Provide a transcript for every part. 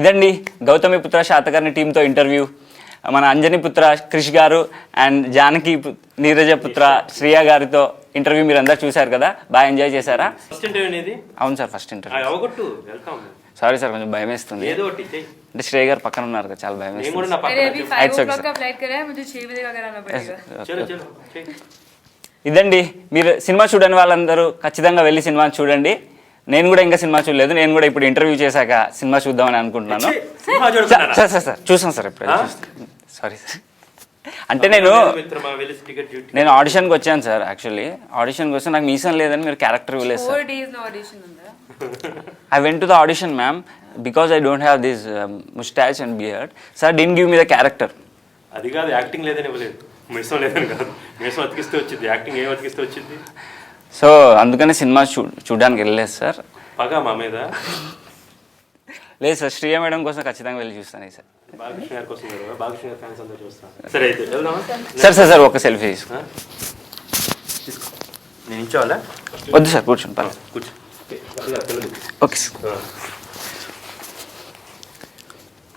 ఇదండి గౌతమిపుత్ర శాతకర్ణి టీంతో ఇంటర్వ్యూ. మన అంజనీపుత్ర క్రిష్ గారు అండ్ జానకి నీరజపుత్ర శ్రియ గారితో ఇంటర్వ్యూ మీరు అందరు చూశారు కదా, బాగా ఎంజాయ్ చేశారా? అవును sir, first interview. Sorry sir, కొంచెం భయం వేస్తుంది. అంటే శ్రేయ గారు పక్కన ఉన్నారు కదా, చాలా భయం వేస్తుంది. ఇదండి, మీరు సినిమా చూడని వాళ్ళందరూ ఖచ్చితంగా వెళ్ళి సినిమా చూడండి. నేను కూడా ఇంకా సినిమా చూడలేదు, నేను కూడా ఇప్పుడు ఇంటర్వ్యూ చేశాక సినిమా చూద్దామని అనుకుంటున్నాను. సార్ చూసాను సార్, ఇప్పుడు సారీ సార్. అంటే నేను ఆడిషన్కి వచ్చాను సార్. యాక్చువల్లీ ఆడిషన్కి వస్తే నాకు మీసం లేదని మీరు క్యారెక్టర్ ఇవ్వలేదు sir. I went to the audition, ma'am, because I don't have this mustache and beard. Sir didn't give me the character. అది కాదు, యాక్టింగ్ లేదని ఇవ్వలేదు, మిసం లేదని కాదు, మిసం అతికిస్తే వచ్చింది, యాక్టింగ్ ఏం అతికిస్తే వచ్చింది. సో అందుకని సినిమా చూడడానికి వెళ్ళలేదు సార్. పగా మా మీద లేదు సార్, శ్రీయ మేడం కోసం ఖచ్చితంగా వెళ్ళి చూస్తాను సార్. బాలకృష్ణ గారి కోసం బాలకృష్ణ గారి ఫ్యాన్స్ అందరూ చూస్తాను. సరే అయితే వెళ్దామా? సార్ ఒక సెల్ఫీ తీసుకో. నేను ఇంచోవాలా? వద్దు సార్, కూర్చోండి పర్లేదు. కూర్చో. Okay sir.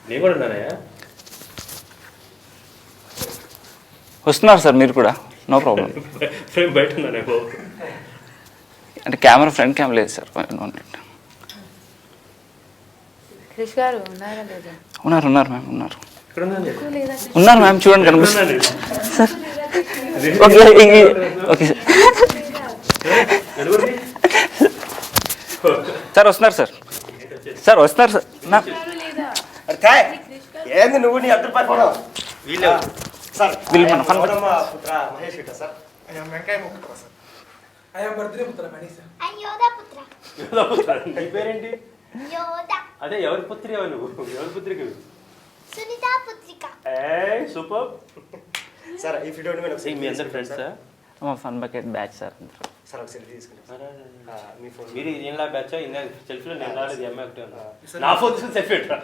నేను కూడా ఉన్నానయ్యా. వస్తున్నారు సార్ మీరు కూడా, నో ప్రాబ్లం. ఫ్రేమ్ బయట ఉన్నానే బాబు. అంటే కెమెరా ఫ్రంట్ కెమెరా లేదు సార్. ఉన్నారు మ్యామ్, ఉన్నారు మ్యామ్, చూడండి కనిపిస్తుంది సార్. ఓకే సార్, వస్తున్నారు సార్. సార్ వస్తున్నారు సార్. ఏంది నువ్వు నీ అద్దరు పైపోవడం? వీళ్ళు మన ఫన్ మహేష్ గిట్ట సార్. నీ పేరేంటి? అదే ఎవరి పుత్రి నువ్వు? ఎవరి పుత్రిక? Super sir. ఈ ఫోటో మీ అందరు friends? Fun bucket batch sir. Sir ఒక సెల్ఫీ తీసుకుంటాం. మీరు ఏం లా బ్యాచ్? సెల్ఫీలో నేను రాలేదు, ఎంఏ ఒకటే ఉన్నా. నా ఫోన్ తీసుకుని సెల్ఫీ పెట్టరా?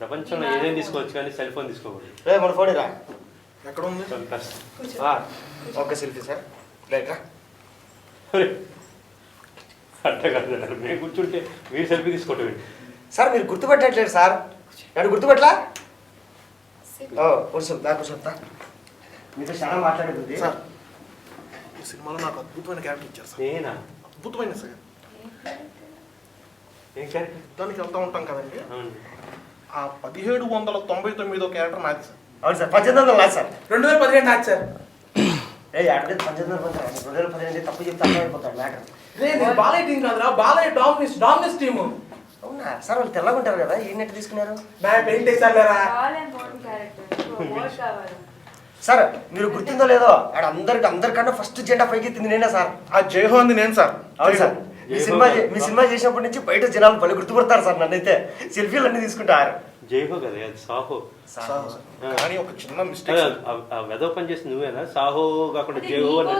ప్రపంచంలో ఏదైనా తీసుకోవచ్చు కానీ సెల్ ఫోన్ తీసుకోకూడదు. మన ఫోన్ రా, ఎక్కడ ఉంది? Okay selfie sir. అట్లా కాదు, మేము కూర్చుంటే మీరు సెల్ఫీ తీసుకోవటం సార్. మీరు గుర్తుపెట్టట్లేదు సార్. నేను గుర్తుపెట్టలా? కూర్చోంతా మీతో చాలా మాట్లాడేది సార్. ఈ సినిమాలో నాకు అద్భుతమైన క్యారెక్టర్ ఇచ్చారు సార్. నేనా? అద్భుతమైన సార్. ఏం క్యారెక్టర్? దానికి వెళ్తూ ఉంటాం కదండి. ఆ 1799 క్యారెక్టర్ నాది సార్. అవును సార్. 1800 నాది సార్. 2015 నాది సార్. 2015 తప్పు చెప్తే అర్థమైపోతాడు మ్యాటర్. బాలయ్య టీం కాదురా, బాలయ్య డామినెస్ టీము. అవునా సార్? వాళ్ళు తెల్లగా ఉంటారు కదా, ఈ నెట్ తీసుకున్నారు సార్. మీరు గుర్తుందో లేదో, అందరికన్నా ఫస్ట్ జెండా పైకి ఎత్తింది నేనే సార్. ఆ జయహో అంది నేను సార్. అవును సార్. మీ సినిమా చేసినప్పటి నుంచి బయట జనాలు పలు గుర్తుపడతారు సార్. నన్నైతే సెల్ఫీలు అన్ని తీసుకుంటారు. జయహో కదా, సాహో. కానీ ఒక చిన్న మిస్టేక్. వెదవ పని చేసి నువ్వేనా? సాహో కాకుండా జయహో అని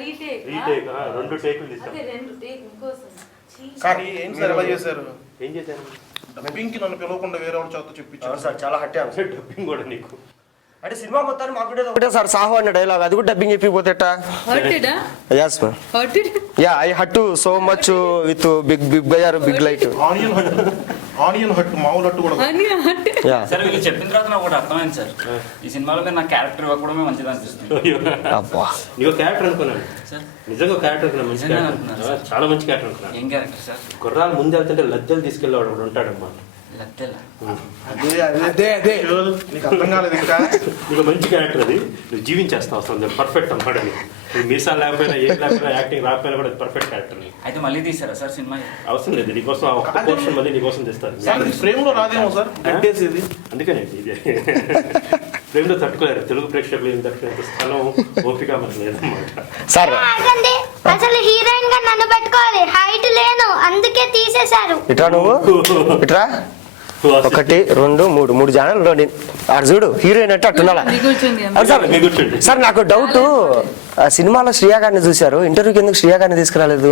రీటేక్. 2 టేకులు తీసావు సార్. ఏం సార్ ఎలా చేశారు? ఏం చేశారు? డబ్బింగ్ కి నన్ను పిలవకుండా వేరే వాళ్ళ చేత చెప్పించారు సార్. చాలా హట్టే డబ్బింగ్ కూడా నీకు. అంటే సినిమా మొత్తాన్ని మాకు ఒకటే సార్ సాహో అన్న డైలాగ్, అది కూడా dubbing చెప్పిపోతేట. yes ma'am. yeah, I had to so much with big bajar big light. Onion హట్ మామూలు హట్ కూడా. సార్ వీళ్ళు చెప్పిన తర్వాత నాకు ఒకటి అర్థమైంది సార్. ఈ సినిమాలో మీరు నా క్యారెక్టర్ ఇవ్వకపోవడమే మంచిది అనిపిస్తుంది. నీకు క్యారెక్టర్ అనుకున్నాను సార్, నిజంగా క్యారెక్టర్ అనుకున్నాను. చాలా మంచి క్యారెక్టర్ అనుకున్నాను. ఏం క్యారెక్టర్ సార్? గుర్రాలు ముందు వెళ్తుంటే లద్దెలు తీసుకెళ్ళేవాడు ఒకడు ఉంటాడమ్మా. నీకు మంచి క్యారెక్టర్ అది, నువ్వు జీవించేస్తావు అసలు. పర్ఫెక్ట్ అన్నమాట. మీసా లేకపోయినా ఏం లేకపోయినా యాక్టింగ్ రాకపోయినా కూడా పర్ఫెక్ట్ క్యారెక్టర్. అయితే మళ్ళీ తీస్తారా సార్ సినిమా? అవసరం లేదు, నీకోసం ఒక పోర్షన్ మళ్ళీ నీకోసం తెస్తారు. ఫ్రేమ్ లో రాదేమో సార్, అందుకనే ఇదే ఫ్రేమ్ లో తట్టుకోలేరు తెలుగు ప్రేక్షకులు. ఏం తట్టుకునే స్థలం ఓపిక మనకు లేదన్నమాట సార్. అసలు హీరోయిన్ గా నన్ను పెట్టుకోవాలి, హైట్ లేను, అందుకే తీసేశారు. ఇట్రా నువ్వు, ఇట్రా. 1 2 3 జానలు ఆడు చూడు, హీరోయిన్ అంటే అట్టున్నా. సార్ నాకు డౌట్, సినిమాలో శ్రియా గారిని చూశారు, ఇంటర్వ్యూకి ఎందుకు శ్రియా గారిని తీసుకురాలేదు?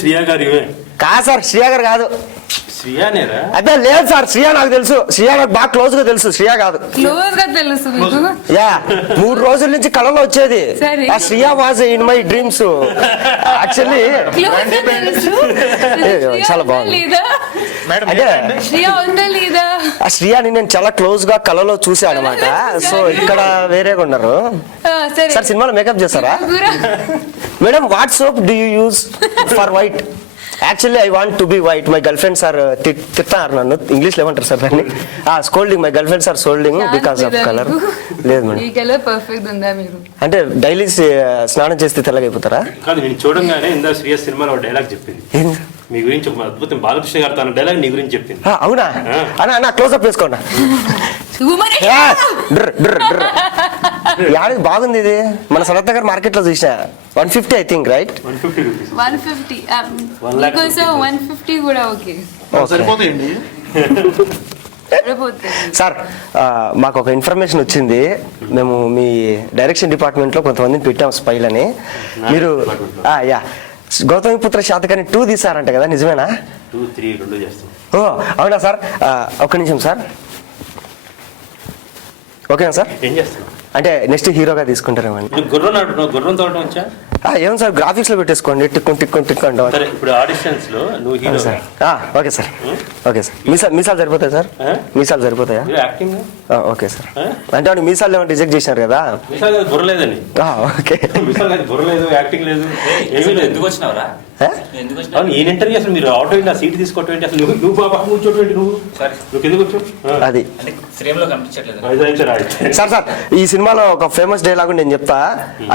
శ్రియా గారి కాదు సార్, శ్రియా గారు కాదు. శ్రీయానేరా? అదే లేదు సార్, శ్రియా నాకు తెలుసు, శ్రియా నాకు బాగా క్లోజ్ గా తెలుసు, శ్రియా కాదు. క్లోజ్ గా తెలుసు మీకు? యా 3 రోజుల నుంచి కళలో వచ్చేది సరే. ఆ Shriya was in my dreams actually. Close గా తెలుసు. చాలా బాగుంది. లేదా అంటే శ్రియా ఉందా లేదా? ఆ శ్రియాని నేను చాలా క్లోజ్ గా కళలో చూసాను అనమాట. సో ఇక్కడ వేరేగా ఉన్నారు. సరే సార్ సినిమాలో మేకప్ చేస్తారా madam? What soap do you use for white? Actually I want to be white. My girlfriends are తిట్టారు నన్ను, ఇంగ్లీష్ లో ఏమంటారు సార్ దాన్ని? Scolding. My girlfriends are scolding because of colour. లేదు madam. ఈ colour perfect ఉందా మీరు? అంటే డైలీ స్నానం చేస్తే తెల్లగైపోతారా? కాదు, నేను చూడంగానే ఇందా శ్రీయా సినిమాలో ఒక డైలాగ్ చెప్పింది మీ గురించి, ఒక అద్భుతం బాలకృష్ణ గారు తన డైలాగ్ నీ గురించి చెప్పింది. అవునా అన్న? అన్న క్లోజ్అప్ వేసుకోండి. యాడ్ బాగుంది ఇది. మన సనత్ నగర్ మార్కెట్ లో చూసా 150 ఐ థింక్, రైట్? 150 రూపీస్. 150 150 కూడా ఓకే. సరిపోతాయండి. సార్ మాకు ఒక ఇన్ఫర్మేషన్ వచ్చింది. మేము మీ డైరెక్షన్ డిపార్ట్మెంట్ లో కొంతమందిని పెట్టాం స్పైలని. మీరు యా గౌతమిపుత్ర శాతకర్ణి 2 తీసారంట కదా, నిజమేనా? 2, 3 రెండు చేస్తాం. ఓ అవునా సార్? ఒక్క నిమిషం సార్. ఓకేనా సార్? ఏం చేస్తున్నావు? అంటే నెక్స్ట్ హీరోగా తీసుకుంటారేమండి. గుర్రం ఆడుతున్నావు, గుర్రం తోడటం వచ్చా? ఏం సార్ గ్రాఫిక్స్ లో పెట్టేసుకోండి, టిక్కు అంటాం. సరే, ఇప్పుడు ఆడిషన్స్ లో నువ్వు hero. Sir okay sir, okay sir. మీసాలు సరిపోతాయి సార్? మీసాలు సరిపోతాయా? యాక్టింగ్. Okay sir. అంటే మీసాలు ఏమైనా రిజెక్ట్ చేశారు కదా? మీసాలు బుర్రలేదని. ఓకే. మీసాలు బుర్రలేదు, యాక్టింగ్ లేదు, ఏమీ లేదు. ఎందుకు వచ్చినావురా? అవును, ఈయన ఇంటర్వ్యూ అసలు మీరు ఆటో ఇలా సీట్ తీసుకోవటం ఏంటి? అసలు నువ్వు బాబా కూర్చోటం ఏంటి? నువ్వు కింద కూర్చో. అది ఫ్రేమ్ లో కనిపించట్లేదు సార్. సార్ ఈ సినిమాలో ఒక ఫేమస్ డైలాగ్ నేను చెప్తా,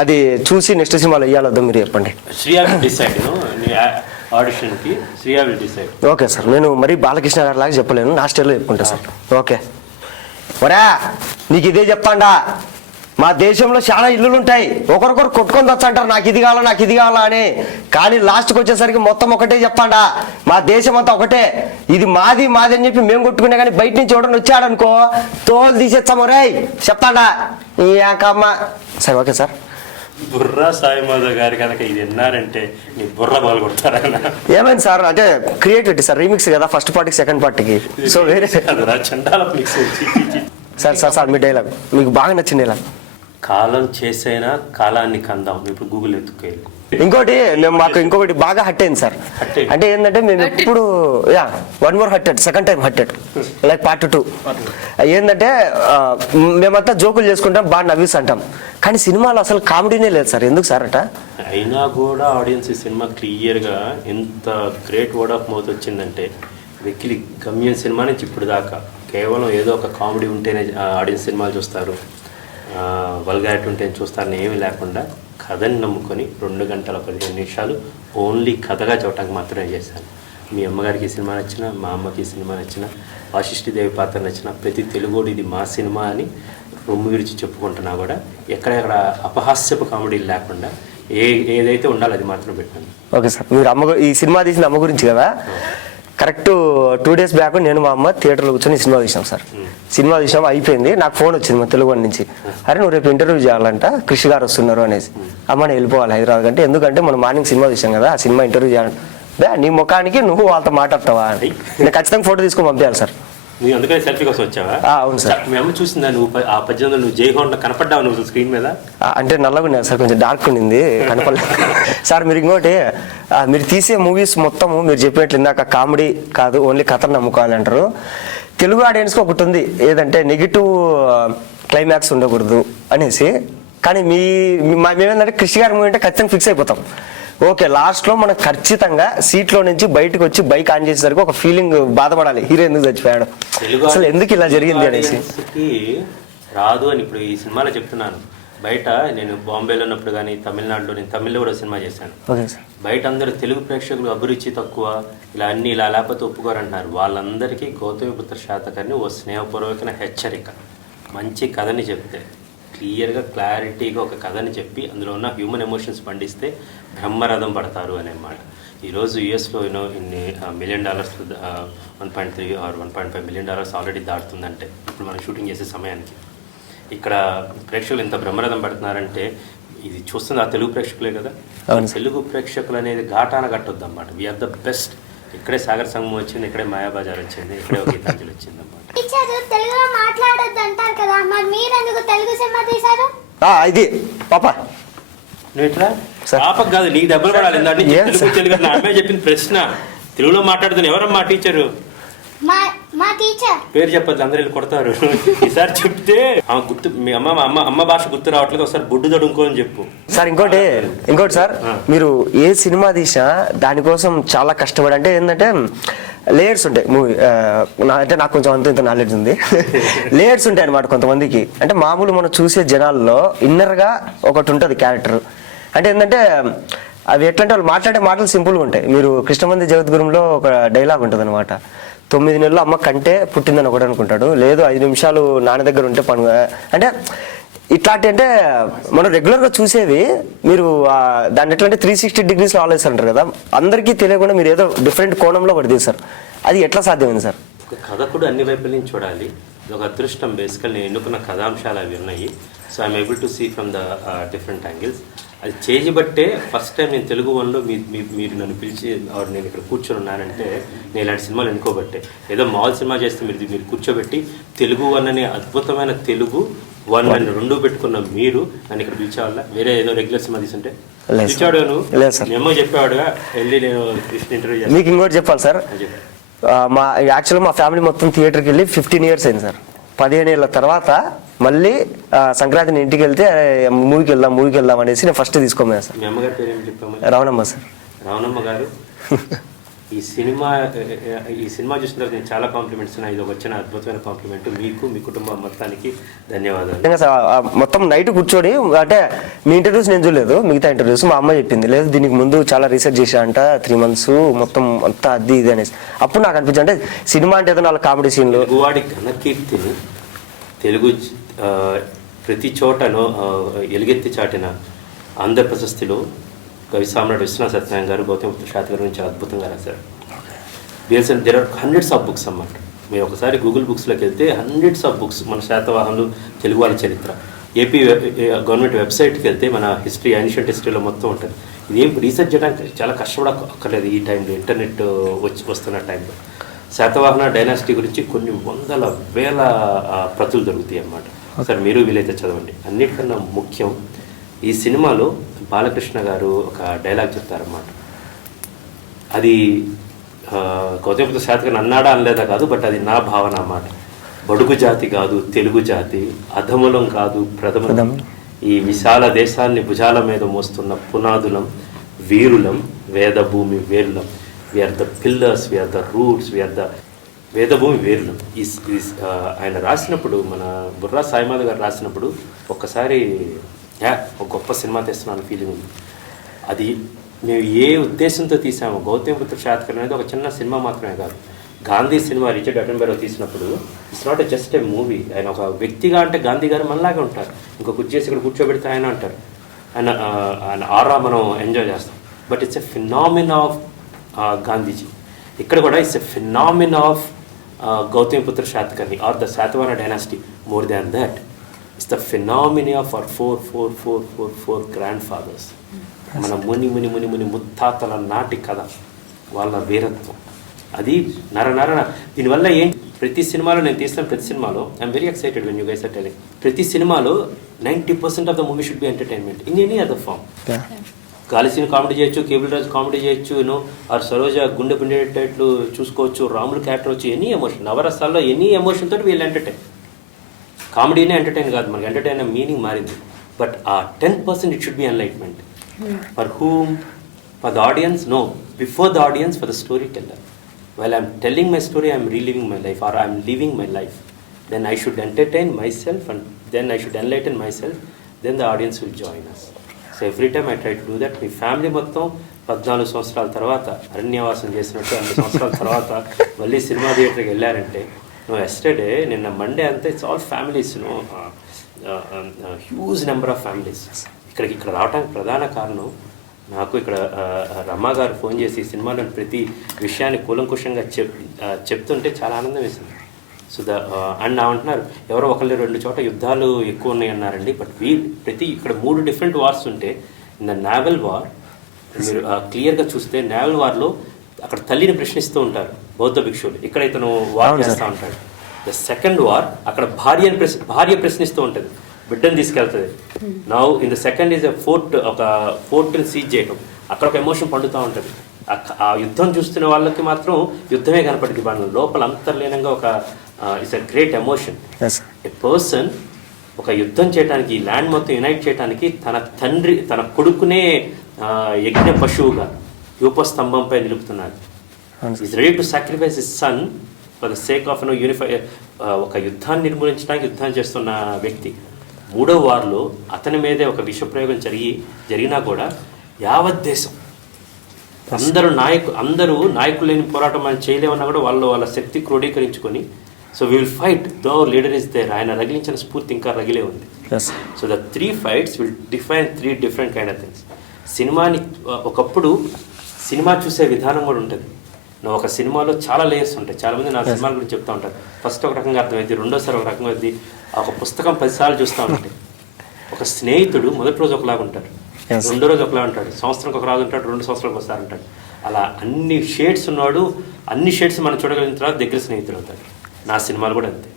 అది చూసి నెక్స్ట్ సినిమాలో ఇయ్యాలొద్దు మీరు చెప్పండి. Shriya will decide. ఆడిషన్ కి Shriya will decide. Okay sir. నేను మరీ బాలకృష్ణ గారి లాగా చెప్పలేను, నా స్టైల్లో చెప్పుకుంటా సార్. ఓకే. ఒరా నీకు ఇదే చెప్తాండా, మా దేశంలో చాలా ఇల్లులు ఉంటాయి, ఒకరికొకరు కొట్టుకొని వచ్చంటారు నాకు ఇది కావాలా అని. కానీ లాస్ట్కి వచ్చేసరికి మొత్తం ఒకటే చెప్తాండా, మా దేశం అంతా ఒకటే, ఇది మాది అని చెప్పి మేము కొట్టుకునే. కానీ బయట నుంచి ఎవడని వచ్చాడనుకో తోలు తీసేస్తాము రే చెప్తాండా ఈ అమ్మ. సరే ఓకే సార్. బుర్రా సాయిమాధవ్ గారు కనుక ఇది విన్నారంటే నీ బుర్ర బాగా కొడతారా? ఏమైంది సార్? అంటే క్రియేటివిటీ సార్, రీమిక్స్ కదా ఫస్ట్ పార్టీకి సెకండ్ పార్టీకి. సో వేరే చండాల మిక్స్. సార్ మీ డైలాగ్ మీకు బాగా నచ్చిన డైలాగ్. కాలం చేసైనా కాలాన్ని కందాం. ఇప్పుడు గూగుల్ ఎత్తుకెళ్ళి. ఇంకోటి మాకు ఇంకొకటి బాగా హట్ అయింది సార్. అంటే ఏంటంటే మేము ఎప్పుడు one more hatted, second time hatted like part 2. ఏంటంటే మేమంతా జోకులు చేసుకుంటాం, బాగా నవ్విస్ అంటాం, కానీ సినిమాలో అసలు కామెడీనే లేదు సార్. ఎందుకు సార్ అట? అయినా కూడా ఆడియన్స్ ఈ సినిమా క్లియర్గా ఎంత గ్రేట్ వర్డ్ ఆఫ్ మౌత్ వచ్చిందంటే, వెకిలి గమ్యం సినిమా నుంచి ఇప్పుడు దాకా కేవలం ఏదో ఒక కామెడీ ఉంటేనే ఆడియన్స్ సినిమాలు చూస్తారు, వల్గారిటీ ఉంటే చూస్తారని ఏమీ లేకుండా కథని నమ్ముకొని 2 గంటల 15 నిమిషాలు ఓన్లీ కథగా చూడటానికి మాత్రమే చేశాను. మీ అమ్మగారికి ఈ సినిమా నచ్చిన, మా అమ్మకి ఈ సినిమా నచ్చిన, వాశిష్ఠిదేవి పాత్ర నచ్చిన, ప్రతి తెలుగోడు ఇది మా సినిమా అని రొమ్ము విరిచి చెప్పుకుంటున్నా కూడా ఎక్కడెక్కడ అపహాస్యపు కామెడీలు లేకుండా ఏదైతే ఉండాలో అది మాత్రం పెట్టాను. Okay sir. మీరు ఈ సినిమా తీసిన అమ్మ గురించి కదా, కరెక్ట్ 2 days బ్యాక్ నేను మా అమ్మ థియేటర్లో కూర్చొని సినిమా చూసాం సార్. సినిమా చూసాం, అయిపోయింది. నాకు ఫోన్ వచ్చింది మా TeluguOne నుంచి, అరే నువ్వు రేపు ఇంటర్వ్యూ చేయాలంట, క్రిష్ గారు వస్తున్నారు అనేసి. అమ్మ నేను వెళ్ళిపోవాలి హైదరాబాద్ అంటే, ఎందుకంటే మనం మార్నింగ్ సినిమా చూసాం కదా, ఆ సినిమా ఇంటర్వ్యూ చేయాలంటే నీ ముఖానికి నువ్వు వాళ్ళతో మాట్లాడతావా అని. నేను ఖచ్చితంగా ఫోటో తీసుకొని పంపించాలి సార్. నువ్వు అందుకని సెల్ఫీ కోసం వచ్చావా? అవును సార్. మీ అమ్మ చూసిందా నువ్వు ఆ 18 నువ్వు జై హోండా కనపడ్డావు నువ్వు స్క్రీన్ మీద? అంటే నల్లగా ఉన్నాను సార్, కొంచెం డార్క్ ఉండింది, కనపడలేదు సార్. మీరు ఇంకోటి, మీరు తీసే మూవీస్ మొత్తము మీరు చెప్పినట్లు ఇందాక కామెడీ కాదు, ఓన్లీ కథను నమ్ముకోవాలి అంటారు. తెలుగు ఆడియన్స్కి ఒకటి ఉంది, ఏదంటే నెగిటివ్ క్లైమాక్స్ ఉండకూడదు అనేసి. కానీ మేమేంటంటే క్రిష్ గారి మూవీ అంటే ఖచ్చితంగా ఫిక్స్ అయిపోతాం. ఓకే లాస్ట్లో మనం ఖచ్చితంగా సీట్లో నుంచి బయటకు వచ్చి బైక్ ఆన్ చేసేసరికి ఒక ఫీలింగ్ బాధపడాలి, హీరో ఎందుకు చచ్చిపోయాడు, అసలు ఎందుకు ఇలా జరిగింది అనేసి రాదు అని. ఇప్పుడు ఈ సినిమాలో చెప్తున్నాను, బయట నేను బాంబేలో ఉన్నప్పుడు కానీ తమిళనాడులో, నేను తమిళ్లో కూడా సినిమా చేశాను. బయట అందరూ తెలుగు ప్రేక్షకులు అభిరుచి తక్కువ, ఇలా అన్ని ఇలా లేకపోతే ఒప్పుకోరంటున్నారు. వాళ్ళందరికీ గౌతమిపుత్ర శాతకర్ని ఓ స్నేహపూర్వకమైన హెచ్చరిక. మంచి కథని చెప్తే, క్లియర్గా క్లారిటీగా ఒక కథని చెప్పి అందులో ఉన్న హ్యూమన్ ఎమోషన్స్ పండిస్తే బ్రహ్మరథం పడతారు అన్నమాట. ఈరోజు యూఎస్లో ఇన్ని $1 million 1.3 or $1.5 million ఆల్రెడీ దాటుతుందంటే ఇప్పుడు మనం షూటింగ్ చేసే సమయానికి. ఇక్కడ ప్రేక్షకులు ఇంత బ్రహ్మరథం పడుతున్నారంటే ఇది చూస్తుంది ఆ తెలుగు ప్రేక్షకులే కదా. తెలుగు ప్రేక్షకులు అనేది ఘాటాన కట్టొద్దు అన్నమాట. వీఆర్ ద బెస్ట్ ఇక్కడే సాగర్ సంగమం వచ్చింది, ఇక్కడే మాయాబజార్ వచ్చింది, ఇక్కడే ఒక గీతాంజలి వచ్చింది అన్నమాట. టీచర్ తెలుగులో మాట్లాడొద్దు అంటారు కదా, మరి మీరు ఎందుకు తెలుగు సినిమా తీశారు? ఇది పాప నువ్వు ఇట్లా పాపకు కాదు, నీకు దెబ్బలు పడాలి. తెలుగు నా అమ్మాయి చెప్పింది ప్రశ్న, తెలుగులో మాట్లాడుతున్నా ఎవరమ్మా టీచరు? మా టీచర్ పేరు చెప్పద్దు, అందరూ వెళ్ళి కొడతారు. ఈసారి చెప్తే గుర్తు, మీ అమ్మ భాష గుర్తు రావట్లేదు, ఒకసారి బొడ్డు తడుకో అని చెప్పు సార్. ఇంకోటి సార్, మీరు ఏ సినిమా తీసినా దానికోసం చాలా కష్టపడి, అంటే ఏంటంటే లేయర్స్ ఉంటాయి మూవీ, అంటే నాకు కొంచెం అంత ఇంత నాలెడ్జ్ ఉంది. లేయర్స్ ఉంటాయి అనమాట కొంతమందికి. అంటే మామూలు మనం చూసే జనాల్లో ఇన్నర్గా ఒకటి ఉంటుంది క్యారెక్టర్. అంటే ఏంటంటే అవి ఎట్లంటే వాళ్ళు మాట్లాడే మాటలు సింపుల్గా ఉంటాయి. మీరు కృష్ణమంది జగద్గురులో ఒక డైలాగ్ ఉంటుంది అనమాట, 9 నెలలు అమ్మ కంటే పుట్టిందని ఒకటి అనుకుంటాడు, లేదు 5 నిమిషాలు నాన్న దగ్గర ఉంటే పని. అంటే ఇట్లాంటి, అంటే మనం రెగ్యులర్గా చూసేవి మీరు దాన్ని ఎట్లా అంటే 360 degrees ఆలోచిస్తుంటారు కదా, అందరికీ తెలియకుండా మీరు ఏదో డిఫరెంట్ కోణంలో ఒకటి తీస్తారు. అది ఎట్లా సాధ్యమైంది సార్? ఒక కథ కూడా అన్ని వైపుల నుంచి చూడాలి. ఇది ఒక అదృష్టం. బేసికల్ నేను ఎన్నుకున్న కథాంశాలు అవి ఉన్నాయి. So I'm able to see from the different angles. అది చేయబట్టే ఫస్ట్ టైం నేను TeluguOneలో మీరు నన్ను పిలిచి నేను ఇక్కడ కూర్చొని ఉన్నానంటే నేను ఇలాంటి సినిమాలు ఎన్నుకోబట్టే. ఏదో మామూలు సినిమా చేస్తే మీరు కూర్చోబెట్టి TeluguOne అనే అద్భుతమైన TeluguOne అని 2 పెట్టుకున్న మీరు నన్ను ఇక్కడ పిలిచేవాళ్ళ? వేరే ఏదో రెగ్యులర్ సినిమా తీసుంటే పిలిచాడు, మేము చెప్పేవాడుగా వెళ్ళి నేను ఇంటర్వ్యూ. మీకు ఇంకోటి చెప్పాలి సార్, యాక్చువల్గా మా ఫ్యామిలీ మొత్తం థియేటర్కి వెళ్ళి 15 years అయింది సార్. 15 ఏళ్ళ తర్వాత మళ్ళీ సంక్రాంతిని ఇంటికి వెళ్తే మూవీకి వెళ్దాం అనేసి నేను ఫస్ట్ తీసుకోమా సార్. మీ అమ్మగారి పేరు ఏమి చెప్పాము? రావణమ్మ సార్. రావణమ్మ గారు, ఈ సినిమా చూసిన తర్వాత నేను చాలా కాంప్లిమెంట్స్ ఉన్నాయి. ఇది వచ్చిన అద్భుతమైన కాంప్లిమెంట్. మీకు, మీ కుటుంబం మొత్తానికి ధన్యవాదాలు. మొత్తం నైట్ కూర్చొని, అంటే మీ ఇంటర్వ్యూస్ నేను చూడలేదు, మిగతా ఇంటర్వ్యూస్ మా అమ్మ చెప్పింది, లేదు దీనికి ముందు చాలా రీసెర్చ్ చేశానంట, 3 months మొత్తం అంతా అది ఇది అనేసి. అప్పుడు నాకు అనిపించింది, అంటే సినిమా అంటే ఏదో 4 కామెడీ సీన్లు. తెలుగువాడి ఘనకీర్తిని తెలుగు ప్రతి చోటను ఎలుగెత్తి చాటిన ఆంధ్ర ప్రశస్తిలో కవి సామ్రాట్ విశ్వనాథ్ సత్యనారాయణ గారు గౌతమిపుత్ర శాతకర్ణి గురించి అద్భుతంగా రాశారు. There are hundreds of books అన్నమాట. మీరు ఒకసారి గూగుల్ బుక్స్లోకి వెళ్తే hundreds of books, మన శాతవాహనులు, తెలుగు వాళ్ళ చరిత్ర. ఏపీ గవర్నమెంట్ వెబ్సైట్కి వెళ్తే మన హిస్టరీ, ఏన్షియంట్ హిస్టరీలో మొత్తం ఉంటుంది. ఇదేం రీసెర్చ్ చేయడానికి చాలా కష్టపడక్కర్లేదు ఈ టైంలో, ఇంటర్నెట్ వస్తున్న టైంలో. శాతవాహన డైనాసిటీ గురించి కొన్ని 100,000 ప్రతులు దొరుకుతాయి అన్నమాట. సరే, మీరు వీలైతే చదవండి. అన్నిటికన్నా ముఖ్యం, ఈ సినిమాలో బాలకృష్ణ గారు ఒక డైలాగ్ చెప్తారన్నమాట. అది గౌతమిపుత్ర శాతకర్ణి అన్నాడా అనలేదా కాదు, బట్ అది నా భావన అన్నమాట. బడుగు జాతి కాదు తెలుగు జాతి, అధములం కాదు ప్రథమం, ఈ విశాల దేశాన్ని భుజాల మీద మోస్తున్న పునాదులం, వీరులం, వేదభూమి వేరులం. We are the pillars, we are the roots, we are the వేదభూమి వేరులం. ఆయన రాసినప్పుడు, మన బుర్రా సాయిమాధవ్ గారు రాసినప్పుడు ఒక్కసారి ఒక గొప్ప సినిమా తెస్తున్నాను ఫీలింగ్ ఉంది. అది మేము ఏ ఉద్దేశంతో తీసామో, గౌతమిపుత్ర శాతకర్ణి అనేది ఒక చిన్న సినిమా మాత్రమే కాదు. గాంధీ సినిమా రిచర్డ్ అటెన్బరో తీసినప్పుడు it's not just a movie. ఆయన ఒక వ్యక్తిగా, అంటే గాంధీ గారు మనలాగే ఉంటారు. ఇంకో కుర్చేసి ఇక్కడ కూర్చోబెడితే ఆయన అంటారు, ఆయన ఆరా మనం ఎంజాయ్ చేస్తాం. But it's a phenomena of Gandhiji. ఇక్కడ కూడా it's a phenomena of Gautamiputra Satakarni or the Satavahana dynasty. More than that, it's the phenomena of our four grandfathers. మన ముని ముత్తాతల నాటి కథ, వాళ్ళ వీరత్వం, అది నర దీనివల్ల ఏం, ప్రతి సినిమాలో నేను తీసిన ప్రతి సినిమాలో I'm very excited when you guys are telling. ప్రతి సినిమాలో 90% of the movie should be entertainment in any other form. గాలిసీని కామెడీ చేయొచ్చు, కేబుల్ రాజు కామెడీ చేయొచ్చు, ఆర్ సరోజ గుండె పిండేటట్లు చూసుకోవచ్చు, రాములు క్యారెక్టర్ వచ్చి ఎనీ ఎమోషన్, నవరసాల్లో ఎనీ ఎమోషన్ తోటి వీళ్ళు ఎంటర్టైన్. కామెడీనే ఎంటర్టైన్ కాదు, మనకి ఎంటర్టైన్ మీనింగ్ మారింది. బట్ ఆ 10% it should be enlightenment. For whom? For the audience? No, before the audience, for the storyteller. While I'm telling my story, I'm reliving my life, or I'm living my life. Then I should entertain myself, and then I should enlighten myself. Then the audience will join us. So every time I try to do that. Me family మొత్తం 14 సంవత్సరాల తర్వాత అరణ్యవాసం చేసినట్టు 2 సంవత్సరాల తర్వాత మళ్ళీ cinema థియేటర్కి వెళ్ళారంటే, ఎస్టర్డే, నిన్న మండే అంతా, it's all families, huge number of families. ఇక్కడ రావడానికి ప్రధాన కారణం, నాకు ఇక్కడ రమా గారు ఫోన్ చేసి సినిమాలోని ప్రతి విషయాన్ని కూలంకుషంగా చెప్తుంటే చాలా ఆనందం వేసింది. సో అండ్ అంటున్నారు, ఎవరో 1-2 చోట యుద్ధాలు ఎక్కువ ఉన్నాయి అన్నారండి. బట్ ప్రతి ఇక్కడ 3 డిఫరెంట్ వార్స్ ఉంటే, ఇన్ ద నావల్ వార్ మీరు క్లియర్గా చూస్తే, నావల్ వార్లో అక్కడ తల్లిని ప్రశ్నిస్తూ ఉంటారు బౌద్ధ భిక్షువులు. ఇక్కడ ఇతను వార్ చేస్తూ ఉంటాడు. ద సెకండ్ వార్ అక్కడ భార్య ప్రశ్నిస్తూ ఉంటుంది, బిడ్డను తీసుకెళ్తుంది. Now in the second is ఒక ఫోర్ట్ని సీజ్ చేయడం. అక్కడ ఒక ఎమోషన్ పండుతూ ఉంటుంది. ఆ యుద్ధం చూస్తున్న వాళ్ళకి మాత్రం యుద్ధమే కనపడింది, వాళ్ళ లోపల అంతర్లీనంగా ఒక it's a great emotion. A person ఒక యుద్ధం చేయడానికి, ఈ ల్యాండ్ మొత్తం యునైట్ చేయడానికి తన కొడుకునే యజ్ఞ పశువుగా యూపస్తంభంపై నిలుపుతున్నాడు. Is ready to sacrifice his son for the sake of unify. ఒక యుద్ధాన్ని నిర్మూలించడానికి యుద్ధం చేస్తున్న వ్యక్తి 3వ వార్లో అతని మీదే ఒక విషప్రయోగం జరిగినా కూడా యావత్ దేశం అందరూ నాయకులు లేని పోరాటం మనం చేయలేమన్నా కూడా వాళ్ళ శక్తి క్రోడీకరించుకొని, so we will fight though leader is there. ఆయన రగిలించిన స్ఫూర్తి ఇంకా రగిలే ఉంది. So the 3 fights will define 3 different kind of things. సినిమాని ఒకప్పుడు సినిమా చూసే విధానం కూడా ఉంటుంది. ఒక సినిమాలో చాలా లేయర్స్ ఉంటాయి. చాలామంది నా సినిమాల గురించి చెప్తూ ఉంటారు. ఫస్ట్ ఒక రకంగా అర్థమైంది, రెండోసారి ఒక రకంగా అయింది. ఒక పుస్తకం 10 సార్లు చూస్తూ ఉంటాయి. ఒక స్నేహితుడు మొదటి రోజు ఒకలాగా ఉంటాడు, రెండో రోజు ఒకలా ఉంటాడు, సంవత్సరానికి ఒక రాజు ఉంటాడు, 2 సంవత్సరాలకు ఒకసారి ఉంటాడు. అలా అన్ని షేడ్స్ ఉన్నాడు. అన్ని షేడ్స్ మనం చూడగలిగిన తర్వాత దగ్గర స్నేహితుడు అవుతాడు. నా సినిమాలు కూడా అంతే.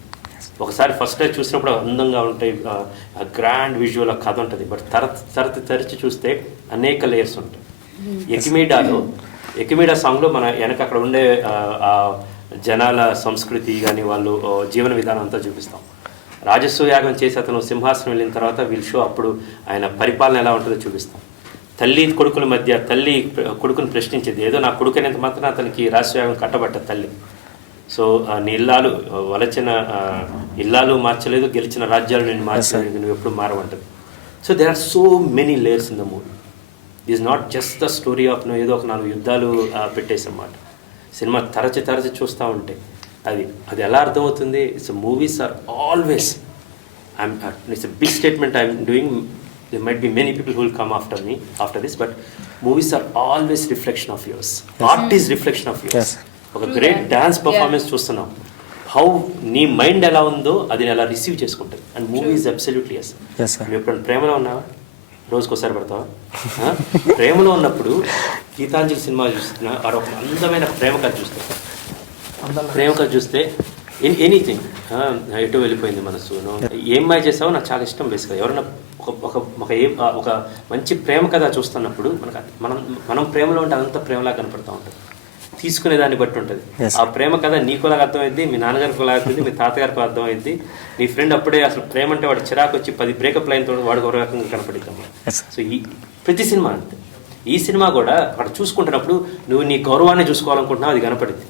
ఒకసారి ఫస్ట్ టైం చూసినప్పుడు అందంగా ఉంటాయి, గ్రాండ్ విజువల్ కథ ఉంటుంది. బట్ తరచి చూస్తే అనేక లేయర్స్ ఉంటాయి. ఎకిమీడా సాంగ్లో మన వెనక అక్కడ ఉండే జనాల సంస్కృతి కానీ వాళ్ళు జీవన విధానం అంతా చూపిస్తాం. రాజసూయాగం చేసి అతను సింహాసనం వెళ్ళిన తర్వాత వీల్ షో అప్పుడు ఆయన పరిపాలన ఎలా ఉంటుందో చూపిస్తాం. తల్లి కొడుకుల మధ్య తల్లి కొడుకుని ప్రశ్నించేది, ఏదో నా కొడుకు అనేంత మాత్రం అతనికి రాజసూయాగం కట్టబడ్డ తల్లి. సో నీ ఇల్లాలు మార్చలేదు, గెలిచిన రాజ్యాలు నేను మార్చలేదు, నువ్వు ఎప్పుడు మారవంటది. So there are so many layers in the movie. Is not just the story of ఏదో ఒక 4 యుద్ధాలు పెట్టేసి అన్నమాట. సినిమా తరచి చూస్తూ ఉంటే అది ఎలా అర్థమవుతుంది? It's movies are always, it's big statement I'm doing. there might be many people who will come after this, but movies are always reflection of yours. Art is reflection of yours. ఒక great dance performance చూస్తున్నాం, how నీ mind ఎలా ఉందో అది ఎలా receive చేసుకుంటుంది. And movie is absolutely yes. నువ్వు ఎప్పుడైనా ప్రేమలో ఉన్నావా? రోజుకోసారి పడతావా? ప్రేమలో ఉన్నప్పుడు గీతాంజలి సినిమా చూస్తున్నా, ఒక అందమైన ప్రేమ కథ చూస్తే ఎనీథింగ్ ఎటు వెళ్ళిపోయింది మనసు, ఏం మాయ చేసావో నాకు చాలా ఇష్టం. బేసిక్గా ఎవరైనా ఒక మంచి ప్రేమ కథ చూస్తున్నప్పుడు మనం ప్రేమలో ఉంటే అదంతా ప్రేమలా కనపడుతూ ఉంటుంది. తీసుకునే దాన్ని బట్టి ఉంటుంది. ఆ ప్రేమ కథ నీకులాగా అర్థమైంది, మీ నాన్నగారికి లాగా అవుతుంది, మీ తాతగారికి అర్థమైంది. నీ ఫ్రెండ్ అప్పుడే అసలు ప్రేమ అంటే వాడు చిరాకు వచ్చి 10 బ్రేకప్ లైన్ తోడు వాడు ఒక రకంగా కనపడిద్దాం. సో ప్రతి సినిమా అంతే. ఈ సినిమా కూడా అక్కడ చూసుకుంటున్నప్పుడు నువ్వు నీ గౌరవాన్ని చూసుకోవాలనుకుంటున్నావు, అది కనపడింది.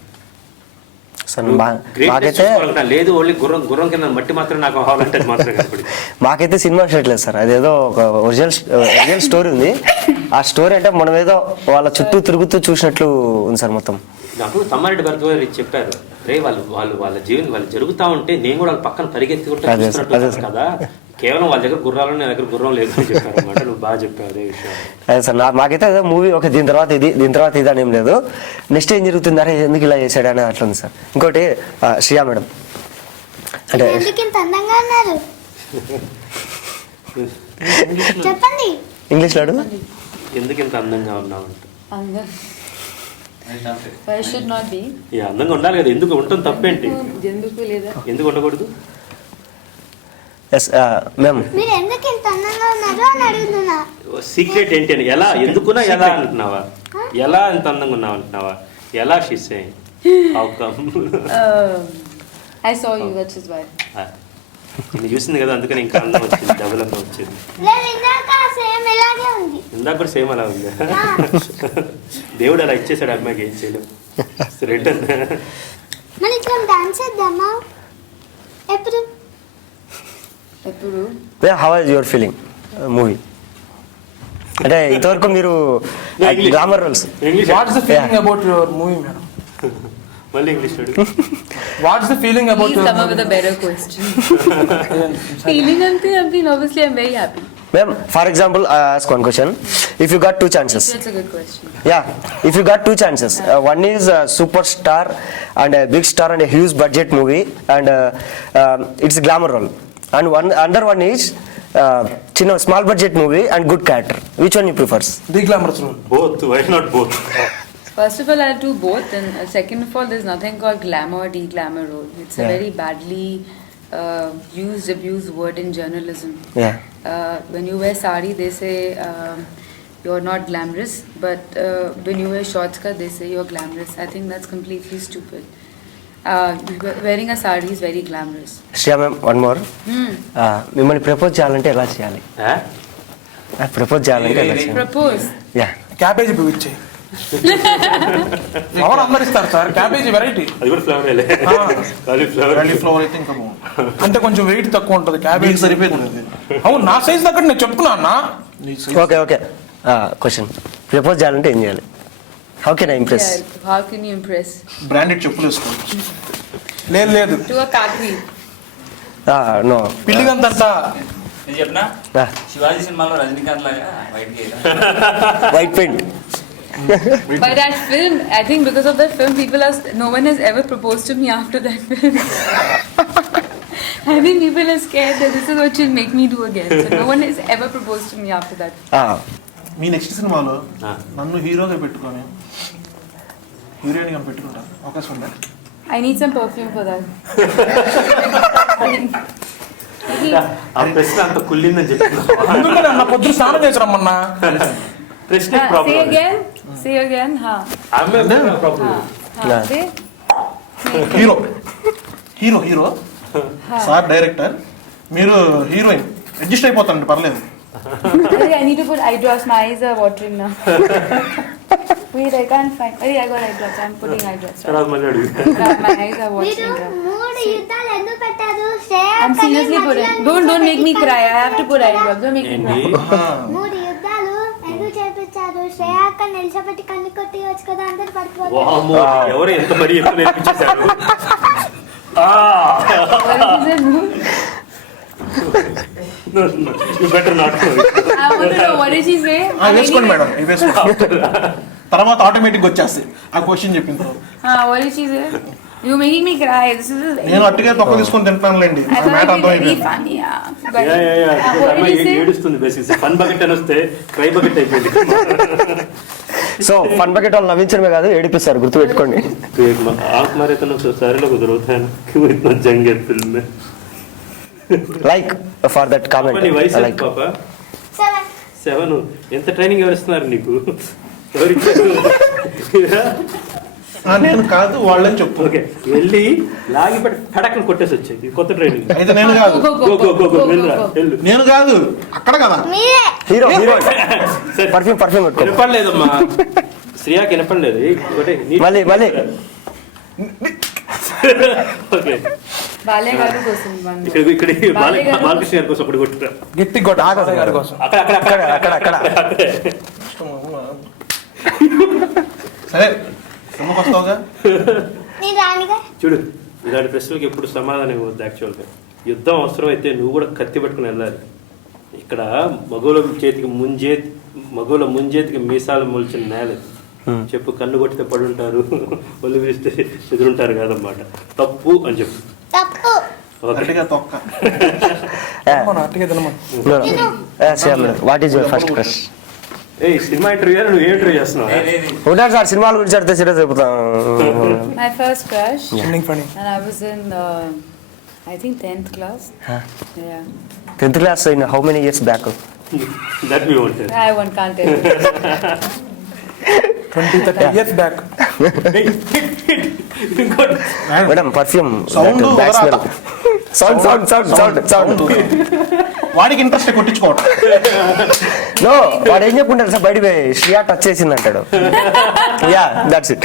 లేదు ఓన్లీ గుర్రం కింద మట్టి మాత్రం నాకు కావాలంటే మాత్రం కనపడింది. మాకైతే సినిమా చూడలేదు సార్, అదేదో ఒక ఒరిజినల్ స్టోరీ ఉంది. ఆ స్టోరీ అంటే మనం ఏదో వాళ్ళ చుట్టూ తిరుగుతూ చూసినట్లు ఉంది సార్ మొత్తం. నాకు తమ్మారెడ్డి భరత్ గారు చెప్పారు, రే వాళ్ళ జీవనం వాళ్ళు జరుగుతూ ఉంటే నేను కూడా వాళ్ళ పక్కన పరిగెత్తుకుంటే చూస్తున్నట్టు కదా, కేవలం వాళ్ళ దగ్గర గుర్రాలు, నా దగ్గర గుర్రం లేదు అని చెప్పారు అనమాట. నువ్వు బాగా చెప్పావు అదే విషయం. అదే సార్, మాకైతే అదే మూవీ ఒక దీని తర్వాత ఇది అని ఏం లేదు. నెక్స్ట్ ఏం జరుగుతుంది, అరే ఎందుకు ఇలా చేశాడు అని అట్లా ఉంది సార్. ఇంకోటి శ్రియా మేడం అంటే చెప్పండి ఇంగ్లీష్లో అడుగు. ఎందుకు ఇంత అందంగా ఉన్నావంట? అందంగా ఉండాలి కదా, ఎందుకు ఉంటుంది తప్పేంటి? ఎందుకు ఉండకూడదు? సీక్రెట్ ఏంటి అని, ఎలా ఎందుకున్నా ఎలా అంటున్నావా, ఎలా ఎంత అందంగా ఉన్నావు అంటున్నావా, ఎలా she's saying how come? I saw you, that is why. నేను చూసింది కదా, అందుకని ఇంకా అందం వచ్చింది, డెవలప్ వచ్చింది. ఇందాక కూడా సేమ్ అలా ఉంది. దేవుడు అలా ఇచ్చేసాడు, అమ్మాయికి ఏం చేయలేము. Return how is your feeling movie? అంటే ఇంతవరకు మీరు glamour roles, what's the feeling about your movie madam? మళ్ళీ ఇంగ్లీష్ అడుగు. What's the feeling about your come up with a better question? Feeling ante, I mean obviously I'm very happy. Ma'am, for example, I ask one question. If you got 2 chances. That's a good question. Yeah, if you got 2 chances. One is a superstar and a big star and a huge budget movie, and it's a glamour role. And another one is small budget movie and good character. Which one you prefers? The glamorous role. Both. Why not both? First of all, I'll do both, and second of all, there's nothing called glamour or de-glamour role. It's a very badly abused word in journalism. Yeah. When you wear sari, they say you're not glamorous, but when you wear shorts cut, they say you're glamorous. I think that's completely stupid. Wearing a sari is very glamorous. Shriya ma'am one more మిమ్మల్ని propose చేయాలంటే ఎలా చేయాలి? Propose చేయాలంటే ఎలా చేయాలి? Propose. Yeah cabbage పువ్వు ఇచ్చేయి. Flower అందరు ఇస్తారు సార్, క్యాబేజీ వెరైటీ. అది కూడా ఫ్లవర్ ఫ్లవర్ అయితే ఇంకా అంటే కొంచెం వెయిట్ తక్కువ ఉంటుంది, క్యాబేజీ సరిపోతుంది. అవును, నా సైజ్ దగ్గర నేను చెప్తున్నా అన్న. ఓకే ఓకే క్వశ్చన్, ప్రపోజ్ చేయాలంటే ఏం చేయాలి? How can I impress? How can you impress? Branded చెప్పులు వేసుకోండి. లేదు లేదు, To a kakri. నో పిల్లిగంతంతా నేను చెప్పినా శివాజీ సినిమాలో రజనీకాంత్ లాగా white paint. By that film, I think because of that film, no one has ever proposed to me after that film. I think people are scared that this is what you'll make me do again. So no one has ever proposed to me after that. Me next సినిమాలో నన్ను హీరోగా పెట్టుకొని heroine గా పెట్టుకుంటా అవకాశం ఉందా? I need some perfume for that. ఆ ప్రశ్న అంత కుళ్ళిందని చెప్తున్నా. అందుకని అన్న పొద్దున స్నానం చేసి రమ్మన్నా. ప్రశ్న Say again. Ha. Say. Hero sir director, మీరు హీరోయిన్. అడ్జస్ట్ అయిపోతానండి, పర్లేదు. I need to put eye drops. My eyes are watering now. Wait, I can't find. I got eye drops. I'm putting eye drops. My eyes are watering now. మూడు యుద్ధాలు ఎందుకు పెట్టారు? I'm seriously putting. Don't make me cry. I have to put eye drops. Don't make me cry. మూడు యుద్ధాలు ఎందుకు చేపించారు? శ్రేయాక్క నిలిచబెట్టి కన్ను కొట్టి వచ్చు కదా, అందరు పడిపోతారు. ఎవరు ఎంత మరి ఎక్కువ నేర్పించేశారు? You better not. I want to know, what did she say? వేసుకోండి మేడం, తర్వాత ఆటోమేటిక్ వచ్చేస్తాయి ఆ క్వశ్చన్ చెప్పిన తర్వాత. What did she say? You're making me cry. This is. నేను అట్టుగా తొక్క తీసుకొని తింటానులేండి. I thought it would be funny. What did she say? ఏడుస్తుంది బేసిక్స్. ఫన్ బకెట్ అని వస్తే క్రై బకెట్ అయిపోయింది. సో ఫన్ బకెట్ వాళ్ళు నవ్వించడమే కాదు, ఏడిపిస్తారు, గుర్తుపెట్టుకోండి. आप हमारे तो सारे लोग उधर होते हैं ना, क्यों इतना जंग है फिल्म में? Like for that comment. నీ వయసు ఎంత పాపా? 7. ఎంత ట్రైనింగ్ ఎవరు ఇస్తున్నారు నీకు? నేను కాదు, వాళ్ళని చెప్పు. ఓకే, వెళ్ళి లాగి పట్టి పడకను కొట్టేసి వచ్చేది కొత్త ట్రైనింగ్. అయితే నేను కాదు, నేను కాదు, అక్కడ కదా హీరో పర్ఫ్యూమ్ వినపడలేదమ్మా, శ్రీయాకి వినపడలేదు. మళ్ళీ ఓకే, బాలయ్య గారి కోసం ఇక్కడ బాలకృష్ణ గారి కోసం ఒకటి కొట్టురా, గట్టి కొట్ట గారి కోసం. అక్కడ సరే వస్తావుగా. చూడు, ఇలాంటి ప్రశ్నలకు ఎప్పుడు సమాధానం ఇవ్వద్దు. యాక్చువల్గా యుద్ధం అవసరం అయితే నువ్వు కూడా కత్తి పట్టుకుని వెళ్ళాలి. ఇక్కడ మగవుల ముంజేతికి మీసాలు మొలిచిన నేల. చెప్పు, కన్ను కొట్టితే పడుంటారు, ఒళ్ళు వీస్తే ఎదురుంటారు కాదన్నమాట. తప్పు అని చెప్పు. What is your first crush? Cinema interview నువ్వు ఏ ఇంటర్వ్యూ చేస్తున్నావు? ఉంటారు సార్, సినిమాల గురించి అడితే సీరియస్ చెప్తాం. My first crush. Funny. And I was in I think 10th class. Yeah. 10th class in how many years back? That we wanted. Can't tell you. 20-30 years back. Madam, perfume. Sound. వాడికి interest కొట్టించుకోవడం. No, వాడు ఏం చెప్పుకుంటారు sir, బయట Shriya touch చేసింది అంటాడు. Yeah, that's it.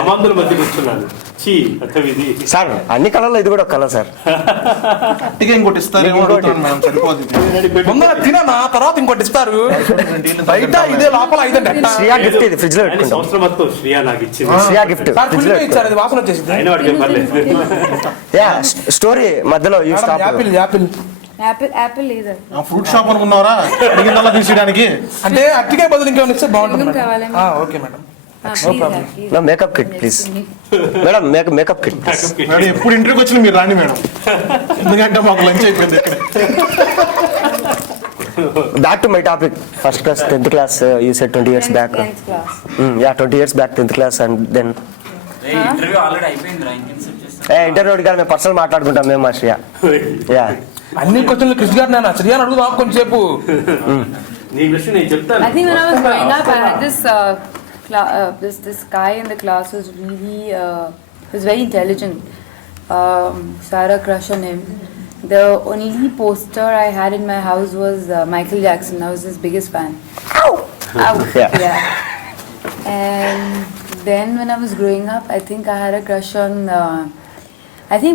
అమందుల మధ్య కూర్చున్నాను. Sir అన్ని కళల్లో ఇది కూడా కళ సార్. తినా తర్వాత ఇంకోటి ఇస్తారు బయట, ఇదే లోపల. శ్రియా గిఫ్ట్ ఇది ఫ్రిడ్జ్ లో పెట్టుకుంటాం. సంవత్సరం మొత్తం శ్రియా నాకు ఇచ్చింది. శ్రియా గిఫ్ట్ ఫ్రిడ్జ్ లో ఇచ్చారు, అది వాసన వచ్చేసింది. యా, స్టోరీ మధ్యలో యూ స్టాప్. యాపిల్ లేదా? ఫ్రూట్ షాప్ అనుకున్నారా తీసేయడానికి? అంటే అట్టికాయ బదులు ఇంకేమైనా ఇస్తే బాగుంటుంది. Okay madam. Makeup kit please madam, makeup kit. ఎప్పుడు ఇంటర్వ్యూకి వచ్చిన మీరు రాండి మేడం, ఎందుకంటే మాకు లంచ్ అయిపోయింది ఇక్కడ. Back to my topic. First class, 10th class. You said 20 years back. 10th class. Yeah, 20 years back, 10th class, and then. Interview already అయిపోయింది రా, ఇంకెన్సెప్ట్ చేస్తాను. ఇంటర్వ్యూ కాదు, మేము పర్సనల్ మాట్లాడుకుంటాం మేము మా శ్రేయ. యా, అన్ని క్వశ్చన్లు క్రిష్ గారు నేను శ్రీయాని అడుగుదాం కొంచెంసేపు. నీ క్వశ్చన్ నేను చెప్తాను. I think when I was growing up, I had this guy in the class who was really was very intelligent. So I had a crush on him. The only poster I had in my house was Michael Jackson. I was his biggest fan. Ow! Yeah. And then when I was growing up, I think I had a crush on,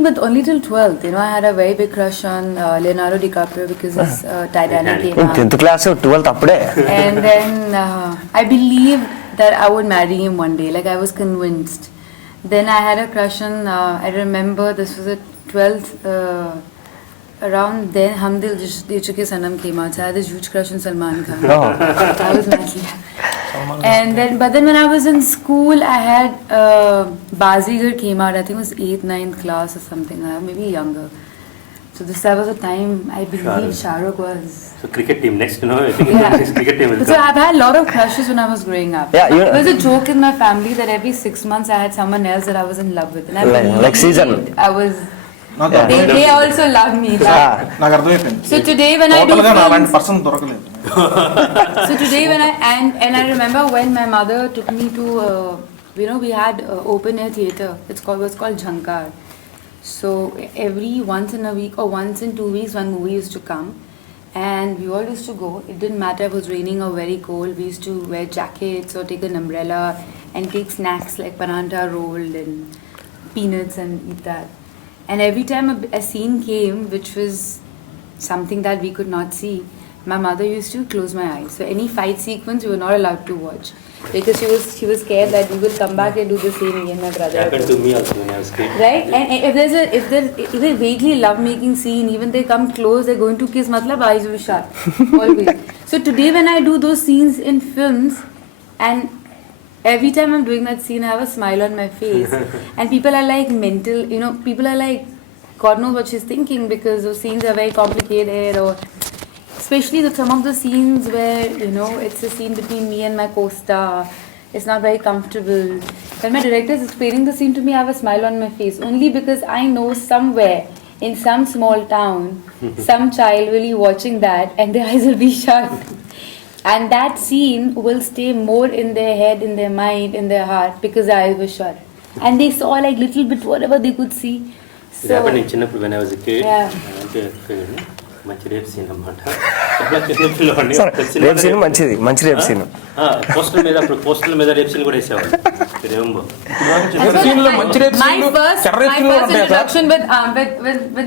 but only till 12th. You know, I had a very big crush on Leonardo DiCaprio because his Titanic came out. 10th class, 12th అప్పుడే. And then I believed that I would marry him one day. Like, I was convinced. Then I had a crush on, I remember this was at 12th, around then Hum Dil De Chuke Sanam came out. So I had this huge crush on Salman Khan. I was madly. And then, but then when I was in school, I had Bazigar came out. I think it was 8th, 9th class or something, maybe younger. So this was the time I believed Shah Rukh was. So cricket team next, I think next cricket team will So come. I've had a lot of crushes when I was growing up. Yeah, It was a joke in my family that every 6 months I had someone else that I was in love with. And I Like season. believed I was. They also love me. నాకు అర్థమైపోయింది. So today when I do total గా నా అలాంటి films, person దొరకలేదు. so today when I and I remember when my mother took me to we had open air theatre. It was called Jhankar. So every once in a week or once in 2 weeks one movie used to come, and we all used to go. It didn't matter if it was raining or very cold. We used to wear jackets or take an umbrella and take snacks like paranta rolled and peanuts and eat that. And every time a scene came which was something that we could not see, my mother used to close my eyes. So any fight sequence we were not allowed to watch because she was scared that we will come back and do the same again, my brother. Happened to me also when I was kid. Right? And if there's a vaguely love making scene, even they come close, they're going to kiss, matlab eyes will shut. Always. So today when I do those scenes in films, and every time I'm doing that scene, I have a smile on my face. And people are like mental, people are like, God knows what she's thinking because those scenes are very complicated, or especially some of the scenes where, it's a scene between me and my co-star. It's not very comfortable. When my director is explaining the scene to me, I have a smile on my face. Only because I know somewhere in some small town, some child will be watching that and their eyes will be shut. And that scene will stay more in their head, in their mind, in their heart because their eyes were shut. And they saw like little bit whatever they could see. It happened in చిన్నప్పుడు when I was a kid. Yeah. అంటే మంచి rape scene అన్నమాట. చాలా చిన్నపిల్లవాడిని. Rape scene మంచి rape scene. పోస్టర్ల మీద rape scene కూడా వేసేవాళ్ళు. Rainbow. My first introduction with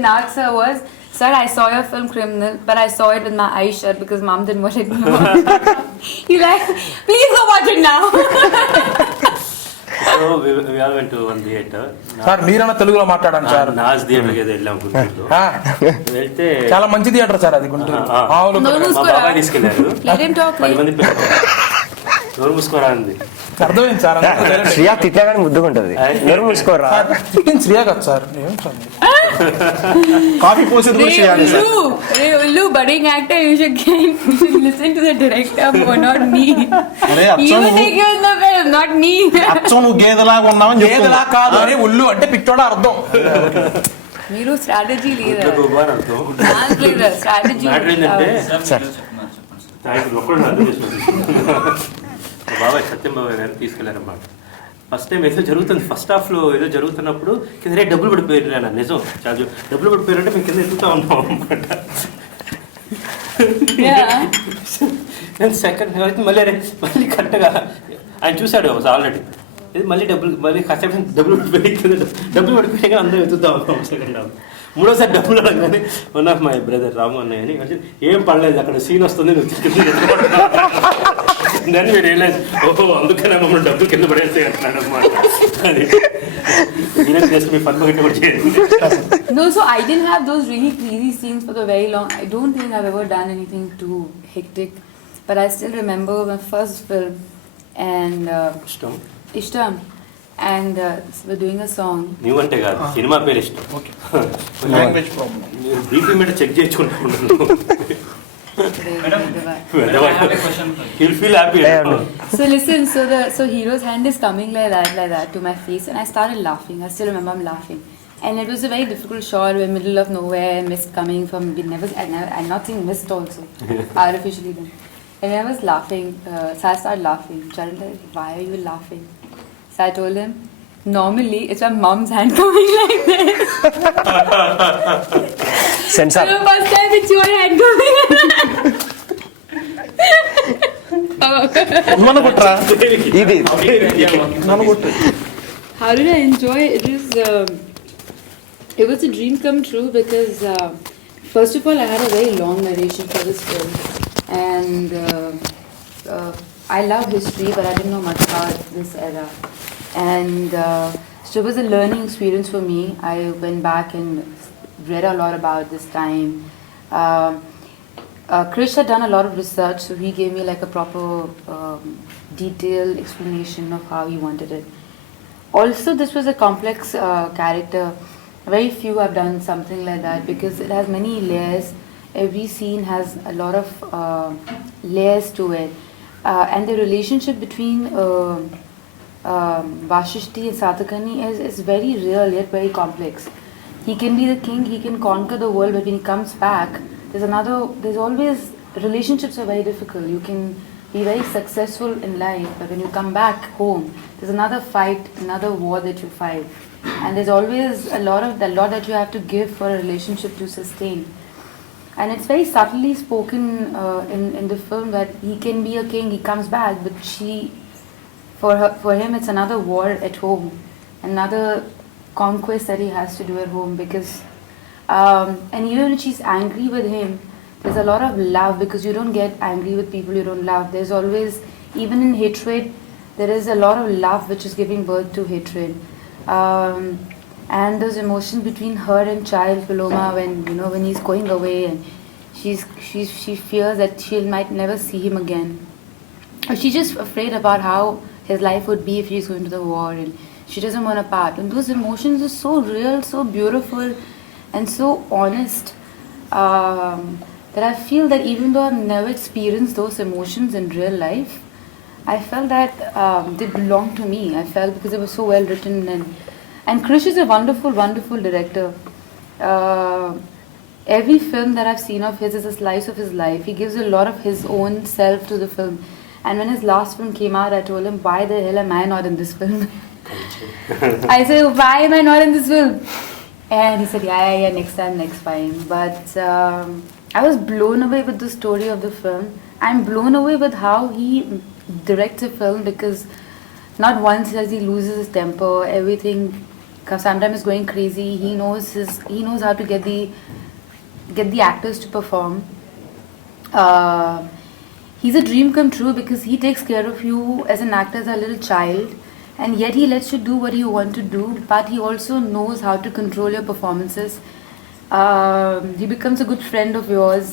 Nag sir was, sir, I saw your film Criminal, but I saw it with my eyes shut because mom didn't want it anymore. He's like, please go watch it now. So we all went to one theater. Sir మీరన్నా తెలుగులో మాట్లాడండి sir. Naaz theatre ఏదో వెళ్ళాం గుంటూరులో. వెళ్తే చాలా మంచి theatre sir అది గుంటూరు. మా బాబాయ్ తీసుకెళ్ళారు. Let him talk. 10 మంది పిల్లలు. నోరు మూసుకోరా అంది. అర్థమైంది సార్. శ్రియా తిట్టినా కానీ ముద్దుకుంటది. నోరు మూసుకోరా. తిట్టింది శ్రియా కదా సార్. ఏం సార్ కాఫీ పోసేది కూడా చేయాలి sir. Ullu, budding actor, you should listen to the director more, not me. You take you in the film, not me. అచ్చం నువ్వు గేదెలాగా ఉన్నావని చెప్తున్నా. గేదెలా కాదు అని ఉల్లు అంటే పిచ్చోడా అర్థం. మీరు స్ట్రాటజీ లీడర్. స్ట్రాటజీ. బాబాయ్ సత్యం బాబాయ్ గారు తీసుకెళ్లారన్నమాట. ఫస్ట్ టైం ఏదో జరుగుతుంది, ఫస్ట్ హాఫ్లో ఏదో జరుగుతున్నప్పుడు కింద డబ్బులు పడిపోయారు. నా నిజం చాలా డబ్బులు పడిపోయారంటే మేము కింద ఎత్తుతా ఉన్నాం అనమాట. నేను సెకండ్ మళ్ళీ కరెక్ట్గా ఆయన చూశాడు ఆల్రెడీ. ఇది మళ్ళీ కష్టపడి డబ్బులు పడిపోయి అందరూ ఎత్తుతా ఉన్నాం సెకండ్ హాఫ్. మూడోసారి డబ్బులు అడగగానే వన్ ఆఫ్ మై బ్రదర్ రాము అన్నయ్య అని ఏం పడలేదు, అక్కడ సీన్ వస్తుంది దాన్ని మీరు రియలైజ్, ఓహో అందుకనే మమ్మల్ని డబ్బులు కింద పడేస్తే అంటున్నాడు అన్నమాట. అది మీ ఫన్ బకెట్ కూడా చేయండి. No, so I didn't have those really crazy scenes for the very long. I don't think I've ever done anything too hectic, but I still remember my first film and Ishtam. And we're doing a song. నువ్వంటే కాదు, cinema పేరు ఇష్టం. Language problem. BP మీద check చేసుకుంటా. He'll feel happy. So listen, so hero's hand is coming like that to my face, and I started laughing. I still remember I'm laughing, and it was a very difficult shot. We're middle of nowhere, mist coming from. I'm not saying mist also, artificially then. And I was laughing, so I started laughing. Charan said, "Why are you laughing?" So I told him, "Normally it's my mom's hand coming like this. Censor So the first time it's your hand coming." మన కొట్రా ఇది నన్ను కొట్టు How did I enjoy it? It was a dream come true because first of all I had a very long narration for this film, and I love history but I didn't know much about this era, and so it was a learning experience for me. I went back and read a lot about this time. Krish had done a lot of research, so he gave me like a proper detailed explanation of how he wanted it. Also, this was a complex character. Very few have done something like that because it has many layers. Every scene has a lot of layers to it. And the relationship between Vashishti and Satakarni is very real yet very complex. He can be the king, he can conquer the world, but when he comes back, there's always, relationships are very difficult. You can be very successful in life, but when you come back home, there's another fight, another war that you fight. And there's always a lot that you have to give for a relationship to sustain. And it's very subtly spoken in the film that he can be a king, he comes back, but for him it's another war at home, another conquest that he has to do at home, because and even when she's angry with him, there's a lot of love, because you don't get angry with people you don't love. There's always, even in hatred, there is a lot of love which is giving birth to hatred. And those emotions between her and child Paloma, when he's going away and she fears that she might never see him again, or she's just afraid about how his life would be if he's going to the war, and she doesn't want to part. And those emotions are so real, so beautiful, and so honest, that I feel that even though I've never experienced those emotions in real life, I felt that they belonged to me. I felt because it was so well written, and Krish is a wonderful, wonderful director. Every film that I've seen of his is a slice of his life. He gives a lot of his own self to the film. And when his last film came out, I told him, "Why the hell am I not in this film?" I said, "Why am I not in this film?" And he said, yeah, next time. But I was blown away with the story of the film. I'm blown away with how he directs a film, because not once does he loses his temper. Everything sometimes is going crazy. He knows how to get the actors to perform. He's a dream come true because he takes care of you as an actor, as a little child, and yet he lets you do what you want to do, but he also knows how to control your performances. He becomes a good friend of yours,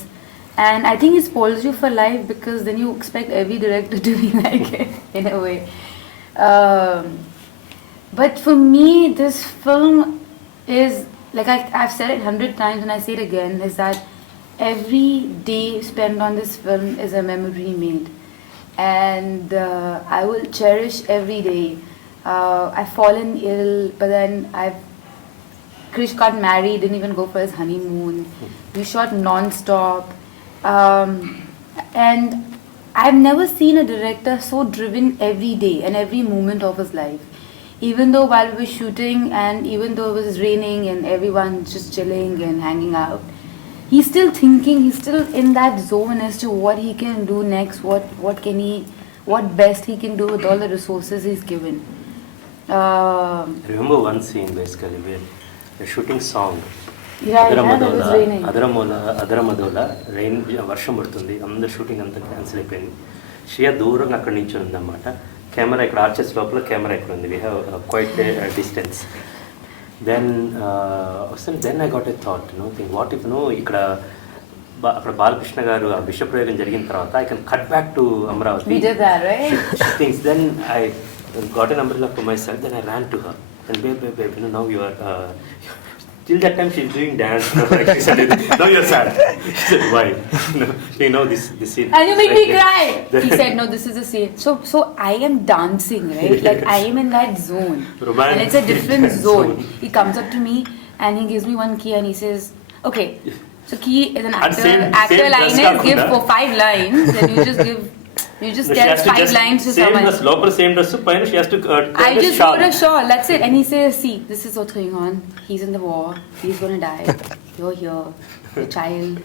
and I think he spoils you for life, because then you expect every director to be like it in a way. But for me, this film is, like I've said it 100 times and I say it again, is that every day spent on this film is a memory made, and I will cherish every day. I've fallen ill, but then Krish got married, didn't even go for his honeymoon. We shot non-stop, and I've never seen a director so driven every day and every moment of his life. Even though while we were shooting, and even though it was raining and everyone just chilling and hanging out, he's still thinking, he's still in that zone as to what he can do next, what best he can do with all the resources he's given. I remember one scene basically where they're shooting song. అదరమదోల rain వర్షం పడుతుంది, అందరు shooting అంతా cancel అయిపోయింది. శ్రియ దూరంగా అక్కడి నుంచి ఉందన్నమాట. కెమెరా ఇక్కడ ఆర్చెస్ లోపల, కెమెరా ఇక్కడ ఉంది. We have quite distance. Then I got a thought, think what if ఇక్కడ అక్కడ బాలకృష్ణ గారు ఆ విషప్రయోగం జరిగిన తర్వాత I can cut back to Amaravati things. Then I got an umbrella for myself. Then I ran to her and babe, now you are Till that time she's doing dance. She said, now you're sad. She said, why? No, you know this scene. And you make me cry. He said, no, this is the scene. So I am dancing, right? Like I am in that zone. Romance. And it's a different zone. He comes up to me and he gives me one key and he says, okay, so key is an actor. Actor line is give for 5 lines and you just tell 5 lines to someone. Same dress, local same dress, fine. She has to I just put a shawl, that's it. And he says, see, this is what's going on. He's in the war. He's going to die. You're here. Your child.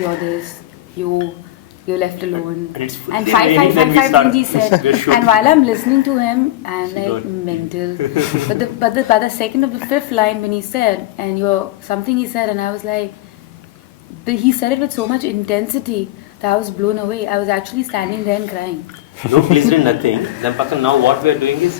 You're this. You're left alone. And 5 he said. And while I'm listening to him, I'm like mental. But by the second of the 5th line when he said, and something he said, and I was like, he said it with so much intensity that I was blown away. I was actually standing there and crying. No glycerin, nothing. Then పక్కన now what we are doing is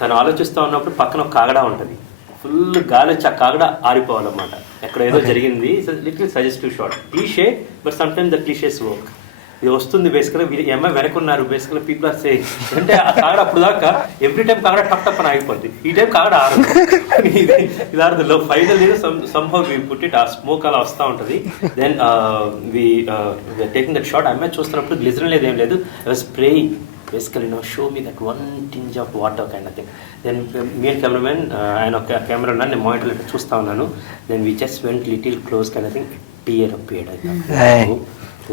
తను ఆలోచిస్తూ ఉన్నప్పుడు పక్కన ఒక కాగడా ఉంటుంది. Full గాలి వచ్చి ఆ కాగడా ఆరిపోవాలన్నమాట. ఎక్కడ ఏదో జరిగింది. Little suggestive shot. Cliche but sometimes the cliches work. ఇది వస్తుంది బేసికల్గా ఈ అమ్మాయి వెనకున్నారు బేసికల్గా పీపుల్ ఆర్ సేయింగ్ అంటే ఆ కాగడ అప్పుడు దాకా ఎవ్రీ టైం కాగడ టప్ టప్ అని ఆగిపోద్ది. ఈ టైం కాగడ ఆరదు. ఇది ఆరదు. Final somehow we put it ఆ స్మోక్ అలా వస్తూ ఉంటుంది. Then we taking that shot అమ్మాయి చూస్తున్నప్పుడు గ్లిజరిన్ లేదు ఏం లేదు. I was spraying basically show me that one tinge of water kind of thing. Then me and cameraman ఆయన ఒక కెమెరా ఉన్నాను నేను మానిటర్ ఇట్లా చూస్తూ ఉన్నాను. Then we just went little close kind of thing. Tear appeared. I thought,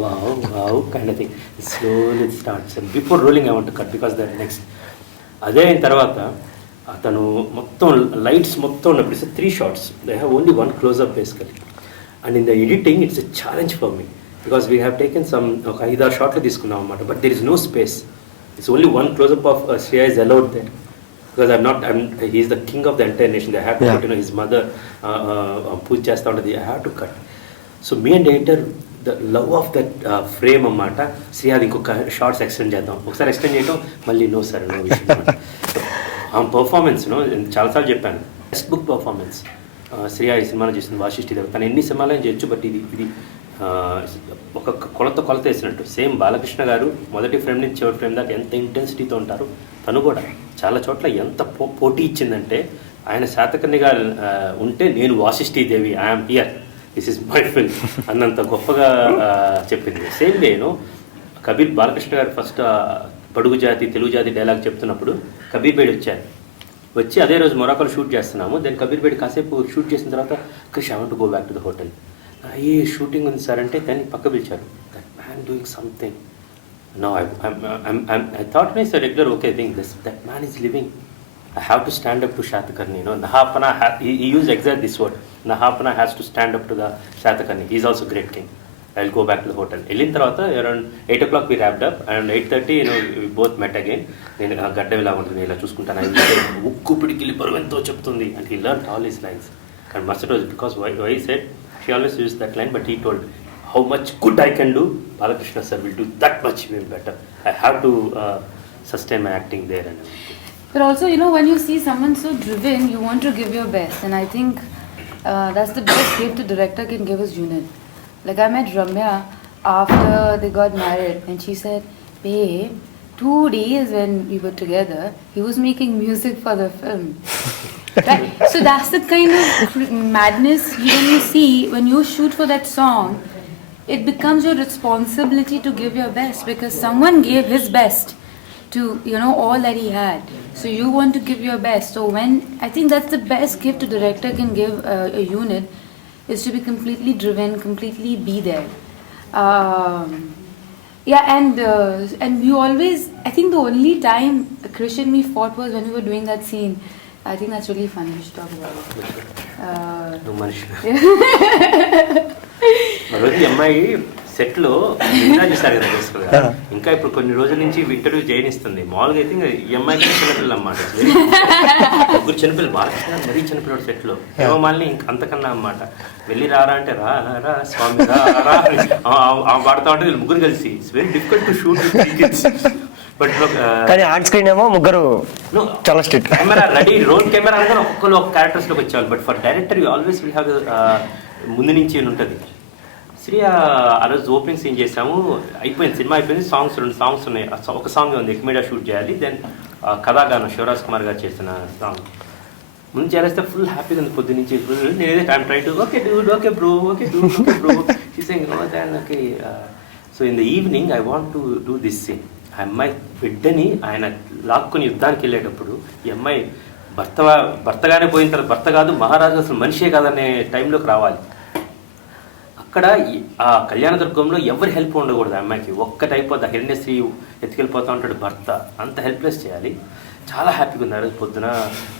wow kind of thing. Slowly it starts and before rolling I want to cut because that next అదే అయిన తర్వాత అతను మొత్తం lights మొత్తం ఉన్నప్పుడు it's 3 shots. They have only one close up basically. And in the editing it's a challenge for me because we have taken some ఒక 5-6 షాట్లు తీసుకున్నాం అన్నమాట. But there is no space. It's only one close-up of Shriya is allowed there because he is the king of the entire nation. They have to cut, his mother puja chesta untadi. I have to cut. So me and editor, the love of that frame ammata. Shriya inkoka shots extend చేద్దాం. ఒకసారి extend చేయటం మళ్ళీ no sir no విషయం. ఆ performance చాలా సార్లు చెప్పాను best book performance. Shriya ఈ సినిమాలో చేసింది వాసిష్ఠి దేవి. తను ఎన్ని సినిమాలు చేయొచ్చు బట్ ఇది ఒక కొలత వేసినట్టు. సేమ్ బాలకృష్ణ గారు మొదటి ఫ్రేమ్ నుంచి చివరి ఫ్రేమ్ దాకా ఎంత ఇంటెన్సిటీతో ఉంటారు. తను కూడా చాలా చోట్ల ఎంత పోటీ ఇచ్చిందంటే ఆయన శాతకర్ణిగా ఉంటే నేను Vasishthi Devi I'm here this is my film అన్నంత గొప్పగా చెప్పింది. సేమ్ వేను కబీర్ బాలకృష్ణ గారు ఫస్ట్ బడుగు జాతి తెలుగు జాతి డైలాగ్ చెప్తున్నప్పుడు కబీర్ బేడ్ వచ్చి అదే రోజు మొరాకోలో షూట్ చేస్తున్నాము. దెన్ కబీర్ బేడ్ కాసేపు షూట్ చేసిన తర్వాత Krish I want to go back to the hotel. ఏ షూటింగ్ ఉంది సార్ అంటే దాన్ని పక్క పిలిచారు. That man doing something. No I thought it's regular okay thing that man is living. I have to stand up to Satakarni. Nahapana, he used exact this word. Nahapana has to stand up to the Satakarni. He's also great king. I'll go back to the hotel. Elin tarvata around 8 o'clock we wrapped up and 8:30 we both met again. Nenu gadda vela untundi ila chusukuntanu. Ukku pidikili parvento cheptundi and he learned all his lines. And Master was because why he said she always used that line but he told how much good I can do. Balakrishna sir will do that much even better. I have to sustain my acting there and everything. But also, when you see someone so driven, you want to give your best. And I think that's the best gift a director can give his unit. Like I met Ramya after they got married and she said, babe, 2 days when we were together, he was making music for the film. Right? So that's the kind of madness when you see, when you shoot for that song, it becomes your responsibility to give your best because someone gave his best to all that he had, so you want to give your best. So when I think that's the best gift a director can give a unit is to be completely driven, completely be there. And we always, I think the only time Krish and me fought was when we were doing that scene. I think that's really funny. We should talk about it. No Manish. Marodi అమ్మాయి సెట్లో ఇంకా చూసారు కదా బేసికల్గా. ఇంకా ఇప్పుడు కొన్ని రోజుల నుంచి ఇంటర్వ్యూ చేయనిస్తుంది. మామూలుగా అయితే ఈ అమ్మాయికి చిన్నపిల్లలు అన్నమాట. ముగ్గురు చిన్నపిల్లలు బాలకృష్ణ మరీ చిన్నపిల్లడు సెట్లో హేమమాలిని ఇంక అంతకన్నా అన్నమాట. వెళ్ళి రారా అంటే రా స్వామి రా వాడుతూ ఉంటే వీళ్ళు ముగ్గురు కలిసి it's very difficult to shoot with kids. But కానీ ఆన్ స్క్రీన్ ఏమో ముగ్గురు చాలా strict. Camera ready roll camera అనగా ఒక్కొక్కరు ఒక క్యారెక్టర్స్లోకి వచ్చేవాళ్ళు. But for director you always will have ముందు నుంచి ఉంటుంది. శ్రీయ ఆ రోజు ఓపెనింగ్ సీన్ చేసాము, అయిపోయింది సినిమా అయిపోయింది. 2 సాంగ్స్ ఉన్నాయి. ఒక సాంగ్ ఉంది ఎక్మీడియా షూట్ చేయాలి. దెన్ కథాగానం శివరాజ్ కుమార్ గారు చేసిన సాంగ్ ముందు చేస్తే ఫుల్ హ్యాపీగా ఉంది పొద్దు నుంచి ఫుల్ నేనైతే time try to okay bro okay bro షీసింగ్ okay. So in the evening I want to do this scene. ఆ అమ్మాయి బిడ్డని ఆయన లాక్కుని యుద్ధానికి వెళ్ళేటప్పుడు ఈ అమ్మాయి భర్తగానే పోయిన తర్వాత భర్త కాదు మహారాజు అసలు మనిషే కాదనే టైంలోకి రావాలి. అక్కడ ఆ కళ్యాణ దుర్గంలో ఎవరి హెల్ప్ ఉండకూడదు. అమ్మాయికి ఒక్కటి అయిపోద్ది, హిరణ్యశ్రీ ఎత్తుకెళ్ళిపోతూ ఉంటాడు భర్త, అంత హెల్ప్లెస్ చేయాలి. చాలా హ్యాపీగా ఉన్నారు పొద్దున,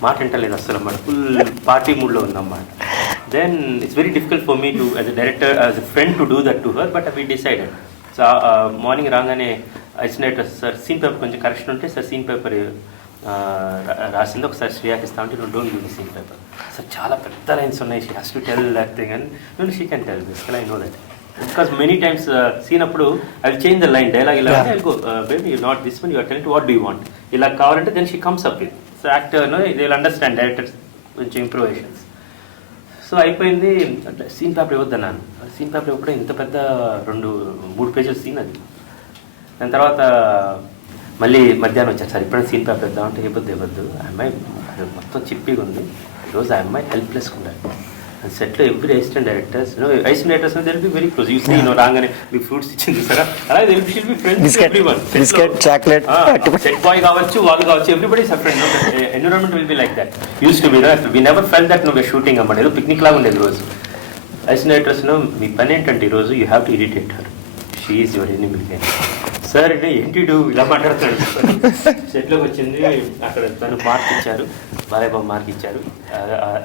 మాట వింటలేదు అసలు అన్నమాట, ఫుల్ పార్టీ మూడ్లో ఉందన్నమాట. Then it's very difficult for me to as a director as a friend to do that to her, but we decided. So morning రాగానే ఇచ్చినట్టు సార్ సీన్ పేపర్ కొంచెం కరెక్షన్ ఉంటే సార్ సీన్ పేపర్ రాసింది ఒకసారి శ్రేయాకి ఇస్తా ఉంటే don't give the scene paper sir, చాలా పెద్ద లైన్స్ ఉన్నాయి, she has to tell that thing and no she can tell this I know that because many times scene అప్పుడు I will change the line dialogue ఇలా I go baby you not this one you are telling what do you want ఇలా కావాలంటే then she comes up with so actor they will understand directors కొంచెం improvisations. So అయిపోయింది, scene paper ఇవ్వద్దన్నాను. Scene paper ఇవ్వడం ఇంత పెద్ద 2-3 పేజీల scene అది. దాని తర్వాత మళ్ళీ మధ్యాహ్నం వచ్చారు సార్ ఇప్పుడే సీన్ పేపర్ ఇద్దామంటే ఇవ్వద్దు ఆ అమ్మాయి మొత్తం చిప్పిగా ఉంది. ఈరోజు ఆ అమ్మాయి హెల్ప్లెస్గా ఉండాలి. సెట్లో every assistant directors they'll be very close. రాగానే మీకు ఫ్రూట్స్ ఇచ్చింది సార్ అలాగే they'll shall be friends everyone, biscuit chocolate set boy కావచ్చు వాళ్ళు కావచ్చు everybody is a friend. Environment will be like that used to be we never felt that నువ్వు shooting అన్నమాట, ఏదో పిక్నిక్ లాగా ఉండేది రోజు. అసిస్టెంట్ డైరెక్టర్స్లో మీ పని ఏంటంటే ఈరోజు you have to irritate her, she is your enemy. Sir అంటే ఏంటి ఇలా మాట్లాడుతున్నాడు. సెట్లోకి వచ్చింది, అక్కడ తను మార్క్ ఇచ్చారు, బాలయ్యబాబు మార్క్ ఇచ్చారు.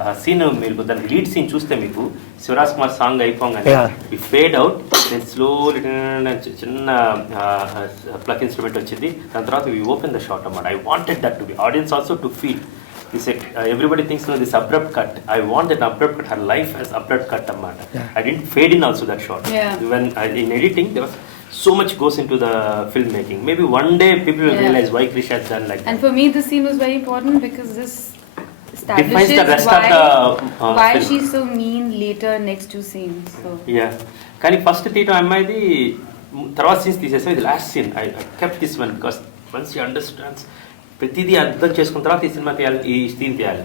ఆ సీన్ మీరు దాని లీడ్ సీన్ చూస్తే మీకు శివరాజ్ కుమార్ సాంగ్ అయిపోగానే ఈ ఫేడ్ అవుట్, నేను స్లోలీ చిన్న ప్లక్ ఇన్స్ట్రుమెంట్ వచ్చింది. దాని తర్వాత వి ఓపెన్ ద షాట్ అన్నమాట. I wanted that to be audience also to feel this everybody thinks this abrupt cut. I want that abrupt cut, her life as abrupt cut ammata. I didn't fade in also that shot. When in editing there was so much goes into the filmmaking. Maybe one day people will realize why Krish has done like that. And for me this scene was very important because this defines the rest why, of the why film. she's so mean later next 2 scenes. So Yeah, కానీ first తీయటం అమ్మాయిది, తర్వాత scenes తీసేసాం. ఇది last scene I kept this one because once you understands ప్రతిదీ అర్థం చేసుకున్న తర్వాత ఈ సినిమా తీయాలి, ఈ సీన్ తీయాలి.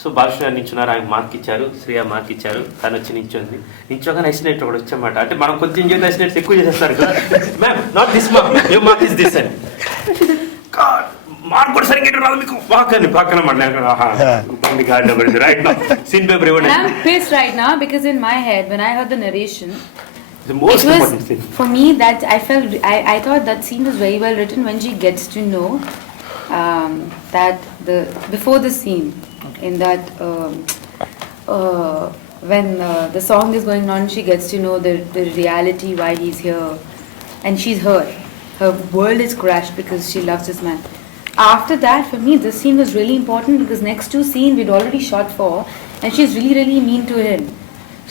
సో బాలకృష్ణ నించున్నారు, ఆయన మార్క్ ఇచ్చారు, శ్రేయ మార్క్ ఇచ్చారు, తను వచ్చి నించుంది. నించోగానే ఐసోలేటర్ కూడా వచ్చామాట. అంటే మనం కొంచెం చేత ఐసోలేట్స్ ఎక్కువ చేసేస్తారు కదా, ma'am not this mark, A mark is this అని మార్క్ కూడా సరిగ్గా రాదు మీకు బాగా పక్కన మాట్లాడుతుంది గార్డ్ పడింది రైట్ నా సీన్ పేపర్ ఇవ్వండి. I'm pissed right now because in my head when I heard the narration the most it was, important scene for me that I thought that scene was very well written when she gets to know that before the scene in that when the song is going on, she gets to know the reality why he's here, and she's hurt. Her world is crashed because she loves this man. After that, for me, this scene was really important because next 2 scenes we'd already shot for, and she's really, really mean to him.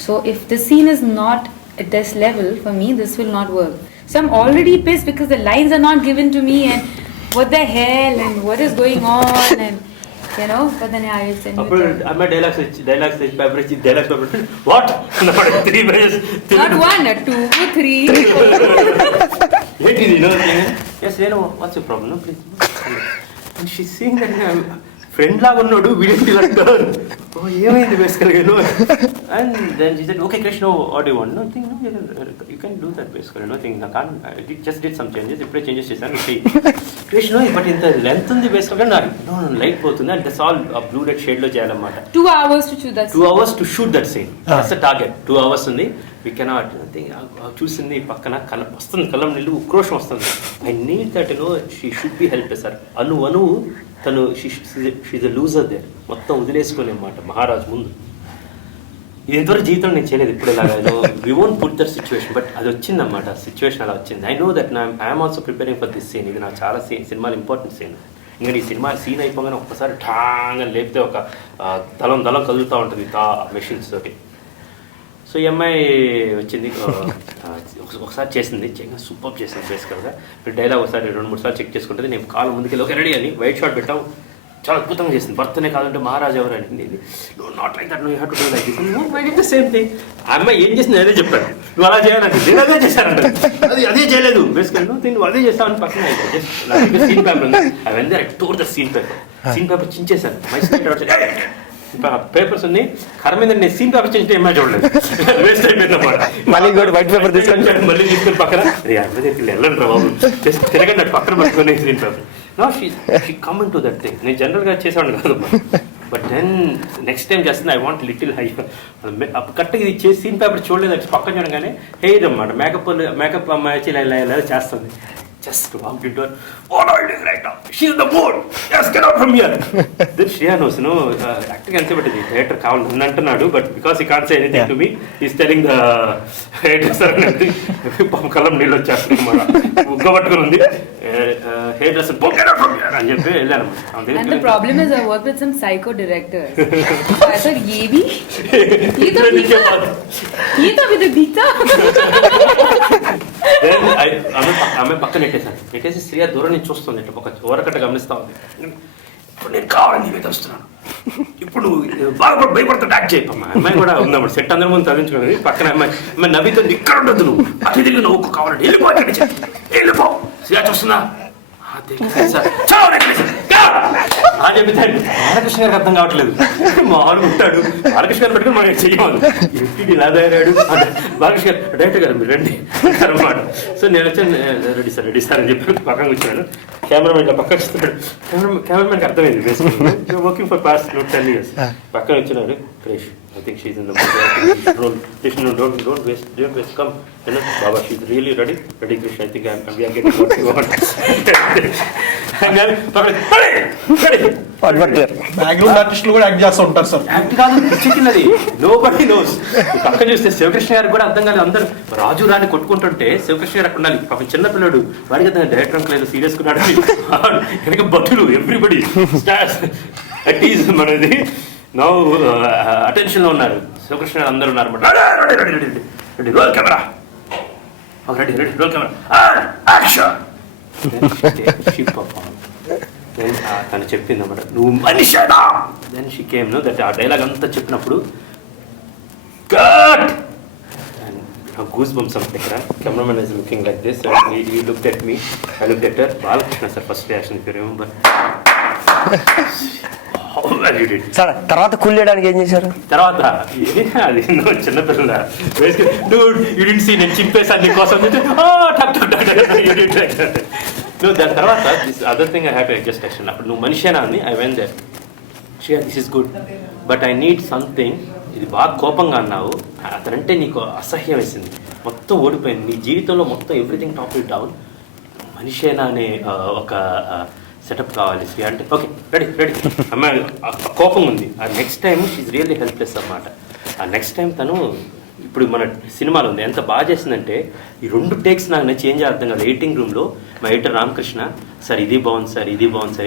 So if this scene is not at this level, for me, this will not work. So I'm already pissed because the lines are not given to me, and what the hell, and what is going on, and you know. But then I send you. అప్పుడు అమ్మ dialogues paper ఇచ్చి dialogues paper what 3 pages Not 1, 2, 3. ఏంటి you know yes you know what's your problem no please and she's saying that friend లాగా ఉన్నాడు video అంటారు ఏమైంది బేసికల్గా and then she said okay Krish no what do you want no thing no you can do that basically no thing I just did some changes ఇప్పుడే changes చేశాను Krish no but ఇంత length ఉంది బేసికల్గా నాకు light పోతుంది and that's all blue red shade లో చేయాలన్నమాట 2 hours to shoot that scene. 2 hours to shoot that scene that's the target 2 hours ఉంది we cannot think చూసింది పక్కన వస్తుంది కళ్ళం నీళ్ళు ఉక్రోషం వస్తుంది I need that you know she should be helped sir అను తను షీజ్ అ లూజర్ దేర్ మొత్తం వదిలేసుకునే మాట మహారాజ్ ముందు. ఇది ఇంతవరకు జీవితంలో నేను చేయలేదు ఇప్పుడు ఇలాగా we won't put that situation but అది వచ్చిందన్నమాట సిచ్యువేషన్ అలా వచ్చింది. I know that I'm also preparing for this scene. ఇది నాకు చాలా సినిమాలు ఇంపార్టెంట్ సీన్. ఇంకా ఈ సినిమా సీన్ అయిపోగానే ఒక్కసారి ఠాంగా లేపితే ఒక దళం కదులుతూ ఉంటుంది మెషిన్స్ తోటి. సో ఈ అమ్మాయి వచ్చింది ఒకసారి చేసింది సూపర్ చేసింది బేసికల్గా. డైలాగ్ ఒకసారి 2-3 సార్లు చెక్ చేసుకుంటుంది. నేను కాలు ముందుకెళ్ళి ఒక రెడీ అని వైట్ షాట్ పెట్టాం చాలా అద్భుతంగా చేసింది. భర్తనే కాదంటే మహారాజు ఎవరు అనింది. Not like that, you have to do like this. I did the same thing. ఆ అమ్మాయి ఏం చేసింది అదే చెప్పాను, నువ్వు అలా చేయాలంటే నేను అదే చేశానంట. అదే చేయలేదు బేసికల్, నువ్వు అదే చేస్తావని పక్కన సీన్ పేపర్ ఉంది. I when there, I tore the scene paper చించేశాను. మై స్క్రీన్ పేపర్స్ ఉన్నాయి కర మీద, నేను సీన్ పేపర్ చింటే ఏమైనా చూడలేదు, వేస్ట్ అయిపోయింది అన్నమాట. మళ్ళీ కూడా వైట్ పేపర్ తీసుకొని మళ్ళీ తీసుకొని పక్కన అమ్మాయి దగ్గరికి వెళ్ళండి రా బాబు, తిరగండి అటు పక్కన పట్టుకొని scene paper. No, she come into that thing. నేను జనరల్గా చేసేవాడిని కాదు, బట్ దెన్ నెక్స్ట్ టైం చేస్తుంది. ఐ వాంట్ లిటిల్ హై కరెక్ట్గా ఇది చేసి సీన్ పేపర్ చూడలేదు, పక్కన చూడగానే హెయిర్ అన్నమాట, మేకప్ అమ్మాయి వచ్చి ఇలా చేస్తుంది. Just walked into her. What are you doing right now? She's the board. Yes, get out from here. Then Shriya knows, acting and say, theatre కావాలి నన్ను అంటున్నాడు, but because he can't say anything to me, he's telling the hairdresser anything. కళ్ళం నీళ్ళు వచ్చేస్తుంది అన్నమాట, ఉగ్గబట్టుకుని ఉంది. hairdresser, get out from here అని చెప్పి వెళ్ళాను. And the problem is I work with some psycho directors. So I thought, ये भी with the Dita. Then ఆమె పక్కన నెట్టేసి శ్రీయా దూరం నుంచి చూస్తుంది, ఇట్లా ఒక ఓరకట్ట గమనిస్తా ఉంది. ఇప్పుడు నేను కావాలని నీవే తెలుస్తున్నాను, ఇప్పుడు నువ్వు బాగా భయపడుతుంది, యాక్ట్ చేయమ్మా. అమ్మాయి కూడా ఉందన్నమాట, సెట్ అందరి ముందు తగ్గించుకున్నది. పక్కన అమ్మాయి నవ్వుతుంది, ఇక్కడ ఉండదు, నువ్వు అతి తిరిగి నవ్వుకు కావాలంటే వెళ్ళిపో. శ్రీయా చూస్తున్నా అని చెప్పితే బాలకృష్ణ గారికి అర్థం కావట్లేదు. మామూలు ఉంటాడు బాలకృష్ణ గారు పెట్టుకుని మనం చెయ్యాలి, ఎప్పుడు ఇలా తయారాడు. బాలకృష్ణ గారు డైరెక్టర్ గారు మీరు రండి అనమాట. సో నేను వచ్చాను, రెడీ సార్ అని చెప్పి పక్కన కూర్చున్నాను. కెమెరామెన్ ఇట్లా పక్కన వస్తున్నాడు. కెమెరామెన్కి అర్థమైంది, basically working for past 10 years. పక్కన వచ్చినాడు, Krish, I think she's in the role. Krish, no, don't waste. Come, Baba, she's really ready, Krish. I think we are getting what we want. Background ఆర్టిస్టులు కూడా act చేస్తూ ఉంటారు sir. Act కాదు, చిక్కినది nobody nose. పక్కన చూస్తే శివకృష్ణ గారికి కూడా అర్థం కాలేదు. అందరూ రాజు రాని కొట్టుకుంటుంటే శివకృష్ణ గారు అక్కడ ఉండాలి. పాపం చిన్నపిల్లడు, వాడికి అర్థం డైరెక్టర్ అంక లేదు, సీరియస్ కున్నాడు. వెనక భక్తులు, ఎవ్రీబడి అట్ ఈజ్ మనది నౌ అటెన్షన్ లో ఉన్నారు. శివకృష్ణ గారు అందరూ ఉన్నారు అన్నమాట. Ready roll camera, ready roll camera, action. తను చెప్పింది అన్నమాట, నువ్వు మనిషేనా. Then she came no that, ఆ డైలాగ్ అంతా చెప్పినప్పుడు కట్ గూస్ బంప్స్ అప్ దగ్గర. Cameraman is looking like this, he looked at me, I looked at her. Balakrishna sir first reaction, if you remember. Sir తర్వాత కూలేయడానికి ఏం చేశారు? తర్వాత అది చిన్నపిల్ల నేను చింపేసాను నీకోసం. దాని తర్వాత other thing I have to adjust action. అప్పుడు నువ్వు మనిషేనా అని I when that. Shia, this is good, but I need something. ఇది బాగా కోపంగా అన్నావు, అతనంటే నీకు అసహ్యం వేసింది, మొత్తం ఓడిపోయింది నీ జీవితంలో, మొత్తం ఎవ్రీథింగ్ టాప్ ఇట్ డౌన్. మనిషేనా అనే ఒక సెటప్ కావాలి శ్రీ అంటే. Okay ready. అమ్మాయి కోపం ఉంది. ఆ next time she really helpless అన్నమాట. ఆ నెక్స్ట్ టైం తను ఇప్పుడు మన సినిమాలో ఉంది, ఎంత బాగా చేసిందంటే ఈ 2 టేక్స్ నాకు నచ్చి ఏం చేద్దాం కదా. ఎడిటింగ్ రూమ్లో మా ఎడిటర్ రామకృష్ణ, సార్ ఇది బాగుంది సార్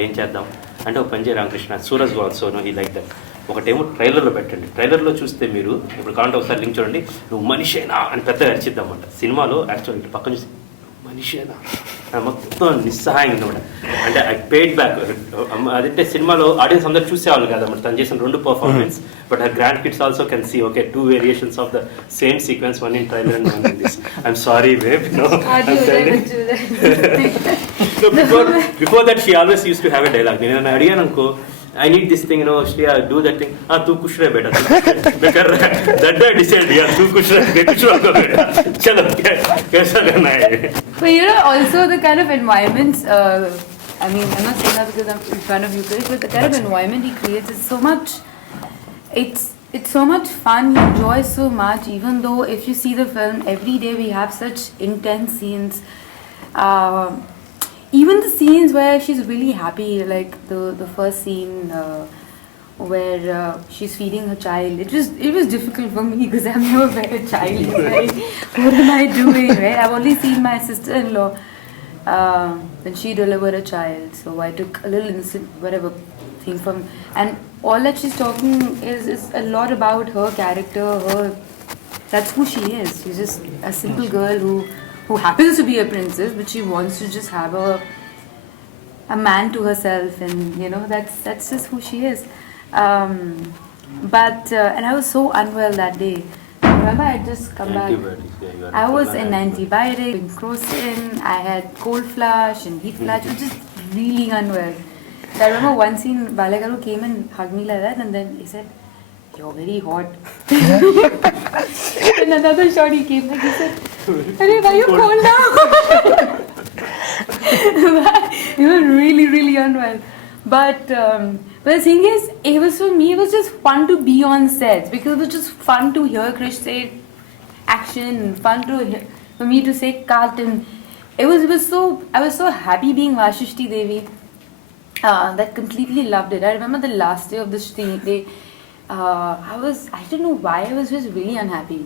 ఏం చేద్దాం అంటే, ఒక పని చేయ రామకృష్ణ, సూరజ్ బాగుంది, సో ఈ లైక్ దట్. ఒకటేమో ట్రైలర్లో పెట్టండి, ట్రైలర్లో చూస్తే మీరు ఇప్పుడు కావాలంటే ఒకసారి లింక్ చూడండి, నువ్వు మనిషేనా అని పెద్దగా అరిచిద్దామంట. సినిమాలో యాక్చువల్ పక్కన చూసి మనిషేనా మొత్తం నిస్సహాయంగా ఉందన్నమాట. అంటే ఐ పేడ్ బ్యాక్. అదంటే సినిమాలో ఆడియన్స్ అందరూ చూసేవాళ్ళు కదన్నమాట తను చేసిన 2 performance. But her grandkids also can see, okay, 2 variations of the same sequence, one in trailer and one in this. I'm sorry babe, before that she always used to have a dialogue. నేను అడిగాను అనుకో, I need this thing, Shriya, do that thing. Tu kush rahe beta. Better that day decide, yeah, tu kush rahe beta. Chalo, kaisa karna hai? But also the kind of environments, I mean, I'm not saying that because I'm in front of you, Krish, but the kind of environment he creates is so much, it's so much fun, you enjoy so much, even though if you see the film, every day we have such intense scenes. Even the scenes where she's really happy, like the first scene where she's feeding her child. It was difficult for me because I've never fed a child. Right? What am I doing? Right? I've only seen my sister-in-law when she delivered a child, so I took a little innocent whatever thing from, and all that she's talking is a lot about her character. That's who she is. She's just a simple girl who happens to be a princess, but she wants to just have a man to herself, and you know that's just who she is. But and I was so unwell that day. Remember, I had just come back. Antibiotics, yeah, you are I was full on in antibiotic, in crocin. I had cold flush and heat flush. I was just really unwell. So I remember one scene, Balagaru came and hugged me like that, and then he said, "You're very hot." In another shot, he came back. He said, "Arey, why you cold now?" You were really, really unwell. But the thing is, it was for me. It was just fun to be on sets because it was just fun to hear Krish say action, fun for me to say cut, and it was so. I was so happy being Vashishti Devi. That completely loved it. I remember the last day of the day. I don't know why I was just really unhappy.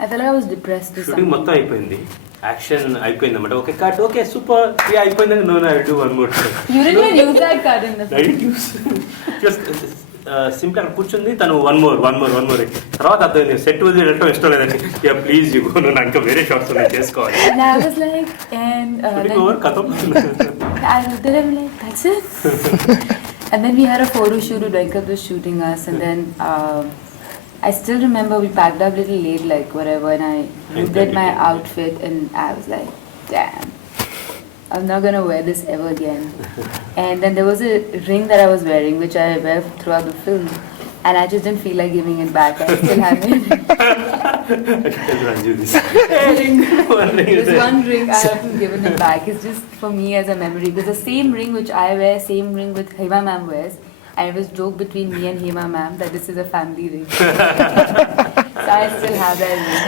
I felt like I was depressed or shooting something. మొత్తం అయిపోయింది, action అయిపోయింది అన్నమాట. Okay cut, okay super, అయిపోయింది. No I do one more. You didn't even use that card in the film. Simple అక్కడ కూర్చుంది తను one more తర్వాత అర్థమైంది సెట్ వదిలి వెళ్ళటం ఇష్టం లేదని. యా ప్లీజ్ యూ గో, నువ్వు నాకు వేరే షాట్స్ ఉన్నాయి చేసుకోవాలి. And I was like, and shooting over కథం. I looked at him like, that's it. And then we had a photo shoot with Venkat was shooting us, and then I still remember we packed up a little late, like whatever, and I looked at my outfit and I was like, damn, I'm not gonna wear this ever again. And then there was a ring that I was wearing, which I wear throughout the film, and I just didn't feel like giving it back. I still have it. There's one ring I haven't given it back. It's just for me as a memory. Because the same ring which I wear, same ring which Hema ma'am wears, and it was joke between me and Hema ma'am that this is a family ring. So I still have that ring.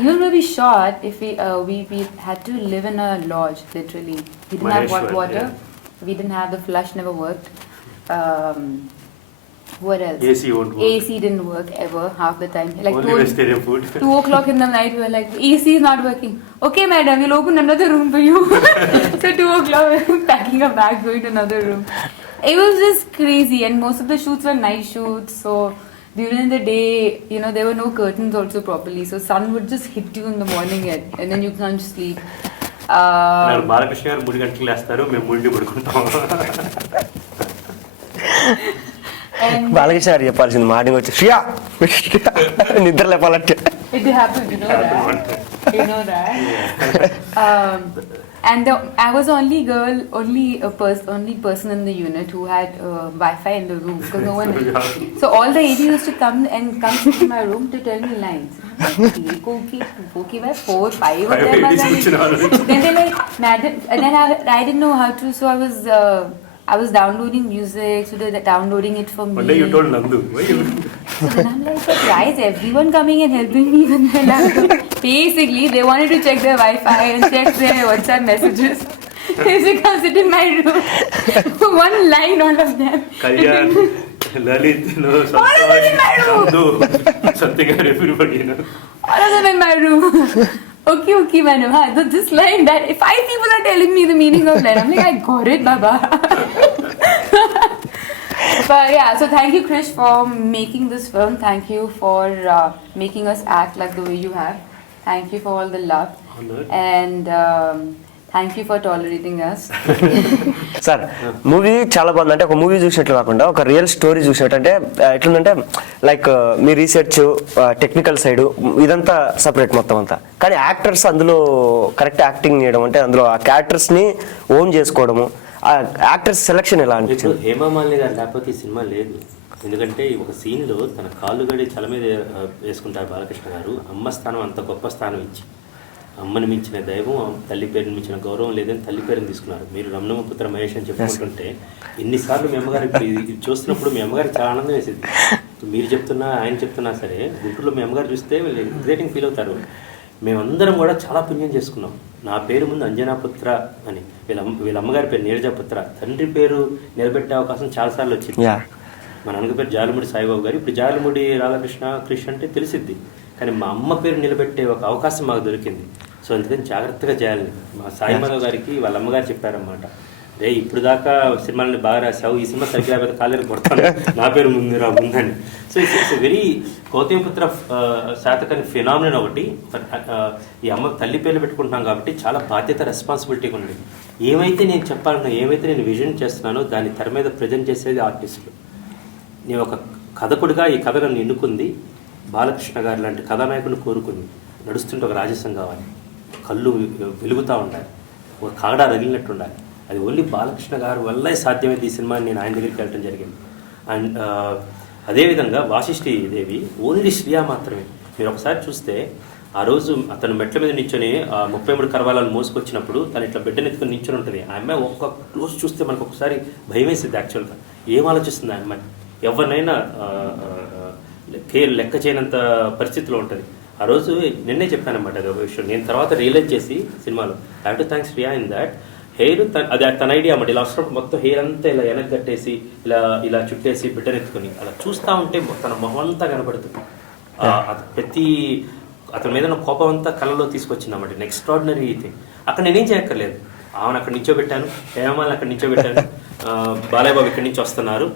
Even when we shot, if we had to live in a lodge, literally. We didn't have hot Maheshwar, water. yeah. We didn't have the flush, never worked. What else? AC won't work. AC didn't work ever, half the time. Like Only vegetarian food. 2 o'clock in the night, we were like, AC is not working. Okay, madam, we'll open another room for you. So 2 o'clock, we were packing a bag, going to another room. It was just crazy, and most of the shoots were night shoots. So during the day, you know, there were no curtains also properly. So sun would just hit you in the morning, and then you can't sleep. Balakrishna గారు 3 గంటలకు లేస్తారు, మేము 3 పడుకుంటాం. And Balakrishna గారు చెప్పాల్సింది morning వచ్చి శ్రియా నిద్ర లేపాలంటే. it happened, you know that. You know that. And I was the only girl, only person in the unit who had Wi-Fi in the room because no one. So all the AD used to come sit in my room to tell me lines. Okay, 4-5 of them. Then they like, madam, and then I didn't know how to, so I was downloading music, so they're downloading it for me. One day you told Nandu, why you? So then I'm like, why is everyone coming and helping me with my laptop? Basically, they wanted to check their Wi-Fi and check their WhatsApp messages. They used to come sit in my room. One line, all of them. Kalyan, Lalit, no, All of them in my room. Nandu, something for everybody, you know. All of them in my room. Okay, madam. So this line, that 5 people are telling me the meaning of that. I'm like, I got it, Baba. But yeah, so thank you, Krish, for making this film. Thank you for making us act like the way you have. Thank you for all the love. Honored. And thank you for tolerating us. Sir movie చాలా బాగుంది. అంటే ఒక movie చూసినట్లు కాకుండా ఒక real story చూసినట్టు. అంటే ఎట్లుందంటే లైక్ మీ రీసెర్చ్ టెక్నికల్ సైడ్ ఇదంతా సపరేట్ మొత్తం అంతా, కానీ యాక్టర్స్ అందులో కరెక్ట్ యాక్టింగ్ చేయడం, అంటే అందులో ఆ క్యారెక్టర్స్ని ఓన్ చేసుకోవడము, ఆ యాక్టర్స్ సెలెక్షన్ ఎలా అనిపించింది? ఇప్పుడు హేమామాలిని గారు లేకపోతే ఈ సినిమా లేదు. ఎందుకంటే ఒక సీన్లో తన కాళ్ళు గడి చల మీద వేసుకుంటారు బాలకృష్ణ గారు. అమ్మ స్థానం అంత గొప్ప స్థానం ఇచ్చి, అమ్మని మించిన దైవం, తల్లి పేరుని మించిన గౌరవం లేదని తల్లి పేరుని తీసుకున్నారు. మీరు రమణమపుత్ర మహేష్ అని చెప్పుకుంటుంటే ఎన్నిసార్లు మీ అమ్మగారు ఇది చూస్తున్నప్పుడు మీ అమ్మగారికి చాలా ఆనందం వేసింది. మీరు చెప్తున్నా ఆయన చెప్తున్నా సరే గుంటూరులో మీ అమ్మగారు చూస్తే వీళ్ళు ఎగ్జైటింగ్ ఫీల్ అవుతారు. మేమందరం కూడా చాలా పుణ్యం చేసుకున్నాం. నా పేరు ముందు అంజనాపుత్ర అని, వీళ్ళ అమ్మగారి పేరు నీరజపుత్ర, తండ్రి పేరు నిలబెట్టే అవకాశం చాలాసార్లు వచ్చింది. మా నాన్నగారి పేరు జాలముడి సాయిబాబు గారు, ఇప్పుడు జాలముడి రాధాకృష్ణ కృష్ అంటే తెలిసిద్ది, కానీ మా అమ్మ పేరు నిలబెట్టే ఒక అవకాశం మాకు దొరికింది. సో అందుకని జాగ్రత్తగా చేయాలని మా సాయి మాధవ్ గారికి వాళ్ళ అమ్మగారు చెప్పారన్నమాట. రే ఇప్పుడు దాకా సినిమాలని బాగా రాసావు, ఈ సినిమా సరిగ్గా లేకపోతే కాలేరు కొడతాను, నా పేరు ముందని. So it's very Gautamiputra Satakarni phenomenon ఒకటి. ఈ అమ్మ తల్లి పేర్లు పెట్టుకుంటున్నాం కాబట్టి చాలా బాధ్యత, రెస్పాన్సిబిలిటీ ఉంది. ఏమైతే నేను చెప్పాలన్నా, ఏమైతే నేను విజన్ చేస్తున్నానో దాన్ని తెర మీద ప్రజెంట్ చేసేది ఆర్టిస్టులు. నేను ఒక కథకుడిగా ఈ కథ నన్ను ఎన్నుకుంది. బాలకృష్ణ గారి లాంటి కథానాయకుడిని కోరుకుంది. నడుస్తుంటే ఒక రాజసం కావాలి, కళ్ళు వెలుగుతూ ఉండాలి, ఒక కాగడా రగిలినట్టు ఉండాలి. అది ఓన్లీ బాలకృష్ణ గారి వల్లే సాధ్యమైంది ఈ సినిమాని నేను ఆయన దగ్గరికి వెళ్ళడం జరిగింది. అండ్ అదేవిధంగా వాసిష్ఠి దేవి ఓన్లీ శ్రియా మాత్రమే. మీరు ఒకసారి చూస్తే ఆ రోజు అతను మెట్ల మీద నించొని 33 కరవాలను మోసుకొచ్చినప్పుడు తను ఇట్లా బిడ్డను ఎత్తుకొని నించొని ఉంటుంది. ఆ అమ్మాయి ఒక్క క్లోజ్ చూస్తే మనకు ఒకసారి భయం వేసింది. యాక్చువల్గా ఏం ఆలోచిస్తుంది ఆ అమ్మాయి? ఎవరినైనా లెక్క చేయనంత పరిస్థితిలో ఉంటుంది. ఆ రోజు నిన్నే చెప్పానమాట అది ఒక విషయం. నేను తర్వాత రియలైజ్ చేసి సినిమాలో have to thanks Shriya in that. Hair అది తన ఐడియా అన్నమాట. ఇలా వస్తున్నప్పుడు మొత్తం హెయిర్ అంతా ఇలా వెనక్కి కట్టేసి ఇలా చుట్టేసి బిడ్డనెత్తుకొని అలా చూస్తూ ఉంటే తన మొహం అంతా కనపడుతుంది. ప్రతి అతని మీద కోపం అంతా కళ్ళలో తీసుకొచ్చింది అన్నమాట. Extraordinary thing. అక్కడ నేనేం చేయక్కర్లేదు. ఆమెను అక్కడ నించోబెట్టాను, హేమమాలిని అక్కడ నించోబెట్టాను, బాలయ్య బాబు ఇక్కడి నుంచి వస్తున్నారు,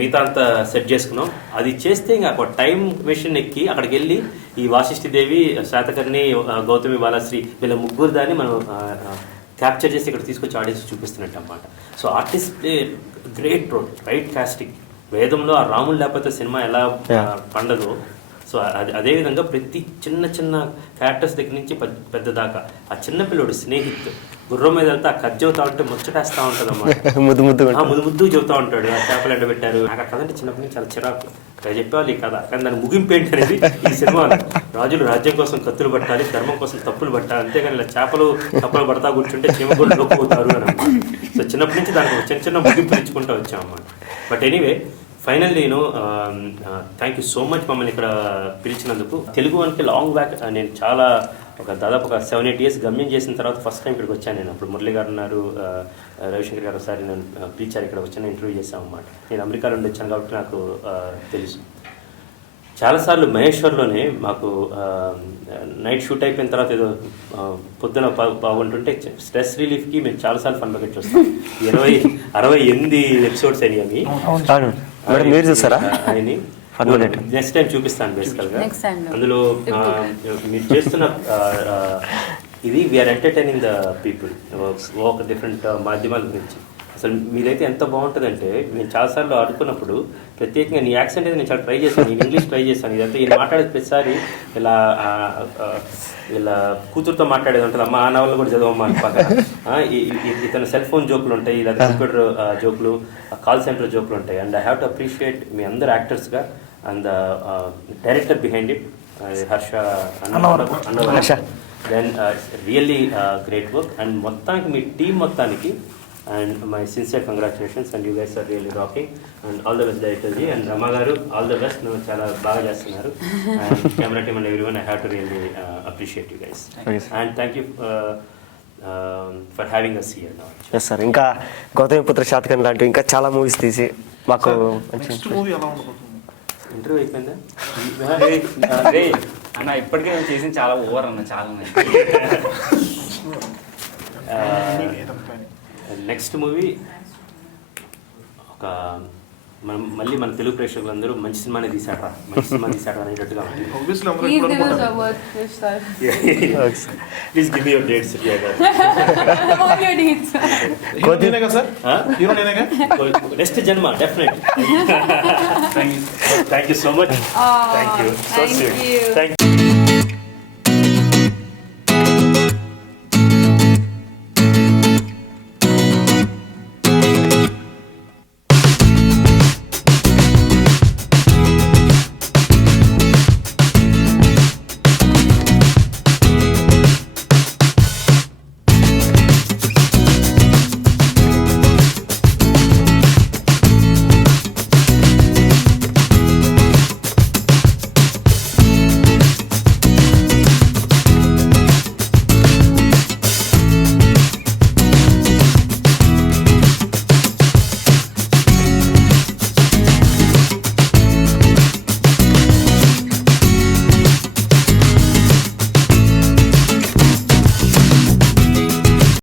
మిగతా అంతా సెట్ చేసుకున్నాం. అది చేస్తే ఇంకా ఒక టైం మెషిన్ ఎక్కి అక్కడికి వెళ్ళి ఈ వాసిష్ఠి దేవి, శాతకర్ణి, గౌతమి, బాలశ్రీ వీళ్ళ ముగ్గురు దాన్ని మనం క్యాప్చర్ చేసి ఇక్కడ తీసుకొచ్చి ఆడియన్స్ చూపిస్తున్నట్టు అన్నమాట. So artist play great role, right casting. వేదంలో ఆ రాముడు లేకపోతే సినిమా ఎలా పండదో, సో అదేవిధంగా ప్రతి చిన్న చిన్న క్యారెక్టర్స్ దగ్గర నుంచి పెద్ద దాకా ఆ చిన్న పిల్లోడు స్నేహిత్ గుర్రం మీద వెళ్తే ఆ కథ చెబుతా ఉంటే ముచ్చటేస్తూ ఉంటుంది అన్నమాట. ముద్దు చెబుతూ ఉంటాడు. ఆ చేపలు ఎండబెట్టారు. నాకు ఆ కథ అంటే చిన్నప్పటి నుంచి చాలా చిరాకు. చెప్పేవాళ్ళు ఈ కథ, కానీ దాని ముగింపు ఏంటి అనేది ఈ సినిమాలో. రాజులు రాజ్యం కోసం కత్తులు పట్టాలి, ధర్మం కోసం తప్పులు పట్టాలి, అంతేగాని ఇలా చేపలు తప్పులు పడతా కూర్చుంటే చీమగూళ్ళు లోకపోతారు అని అన్నమాట. సో చిన్నప్పటి నుంచి దానికి చిన్న చిన్న ముగింపులు ఇచ్చుకుంటూ వచ్చాం అన్నమాట. But anyway finally thank you so much మమ్మల్ని ఇక్కడ పిలిచినందుకు. TeluguOneకి లాంగ్ బ్యాక్ నేను చాలా దాదాపు ఒక 7-8 years గమ్యం చేసిన తర్వాత ఫస్ట్ టైం ఇక్కడికి వచ్చాను నేను. అప్పుడు మురళి గారు ఉన్నారు, రవిశంకర్ గారు ఒకసారి నన్ను పిలిచారు, ఇక్కడ వచ్చాను, ఇంటర్వ్యూ చేశాను అన్నమాట. నేను అమెరికా నుండి వచ్చాను కాబట్టి నాకు తెలుసు. చాలాసార్లు మహేశ్వర్లోనే మాకు నైట్ షూట్ అయిపోయిన తర్వాత ఏదో పొద్దున బాగుంటుంటే స్ట్రెస్ రిలీఫ్కి మేము చాలాసార్లు ఫన్ బకెట్ చూస్తాం. 68 ఎపిసోడ్స్ అయినాయి. మీరు చూసారా? ఆయన నెక్స్ట్ టైం చూపిస్తాను బేసికల్గా. అందులో మీరు చేస్తున్న ఇది వీఆర్ ఎంటర్టైనింగ్ ద పీపుల్ ఒక డిఫరెంట్ మాధ్యమాల గురించి. అసలు మీరైతే ఎంత బాగుంటుందంటే, నేను చాలాసార్లు అనుకున్నప్పుడు ప్రత్యేకంగా నీ యాక్సెంట్ అయితే నేను చాలా ట్రై చేశాను, నేను ఇంగ్లీష్ ట్రై చేశాను. ఇదంతా ఈయన మాట్లాడేది ప్రతిసారి ఇలా కూతురుతో మాట్లాడేది ఉంటుంది. అమ్మ ఆ నవల్లో కూడా చదవమ్మా అని పక్కన. ఇతను సెల్ ఫోన్ జోకులు ఉంటాయి, లేదా కంప్యూటర్ జోకులు, కాల్ సెంటర్ జోకులు ఉంటాయి. And I have to appreciate మీ అందరు యాక్టర్స్గా and the director behind it, Harsha Annavaram. Then really great work. And మొత్తానికి మీ టీం మొత్తానికి and my sincere congratulations, and you guys are really rocking, and all the best director ji, and Rama garu all the best. No chala baga chestunaru, and camera team and everyone, I have to really appreciate you guys. And thank you for having us here now. Yes sir, ఇంకా గౌతమిపుత్ర శాతకర్ణి లాంటి ఇంకా చాలా movies తీసి మాకు next movie ఎలా ఉండబోతుంది? Interview అయిపోయిందా అన్న? ఇప్పటికే మేము చేసిన చాలా ఓవర్ అన్న, చాలా నెక్స్ట్ మూవీ ఒక మళ్ళీ మన తెలుగు ప్రేక్షకులందరూ మంచి సినిమానే తీసాడరా, మంచి సినిమా తీసాడరా అనేటట్టుగా please give me your dates. Next జన్మ definite. Thank you so much. Thank you. So sweet. Thank you.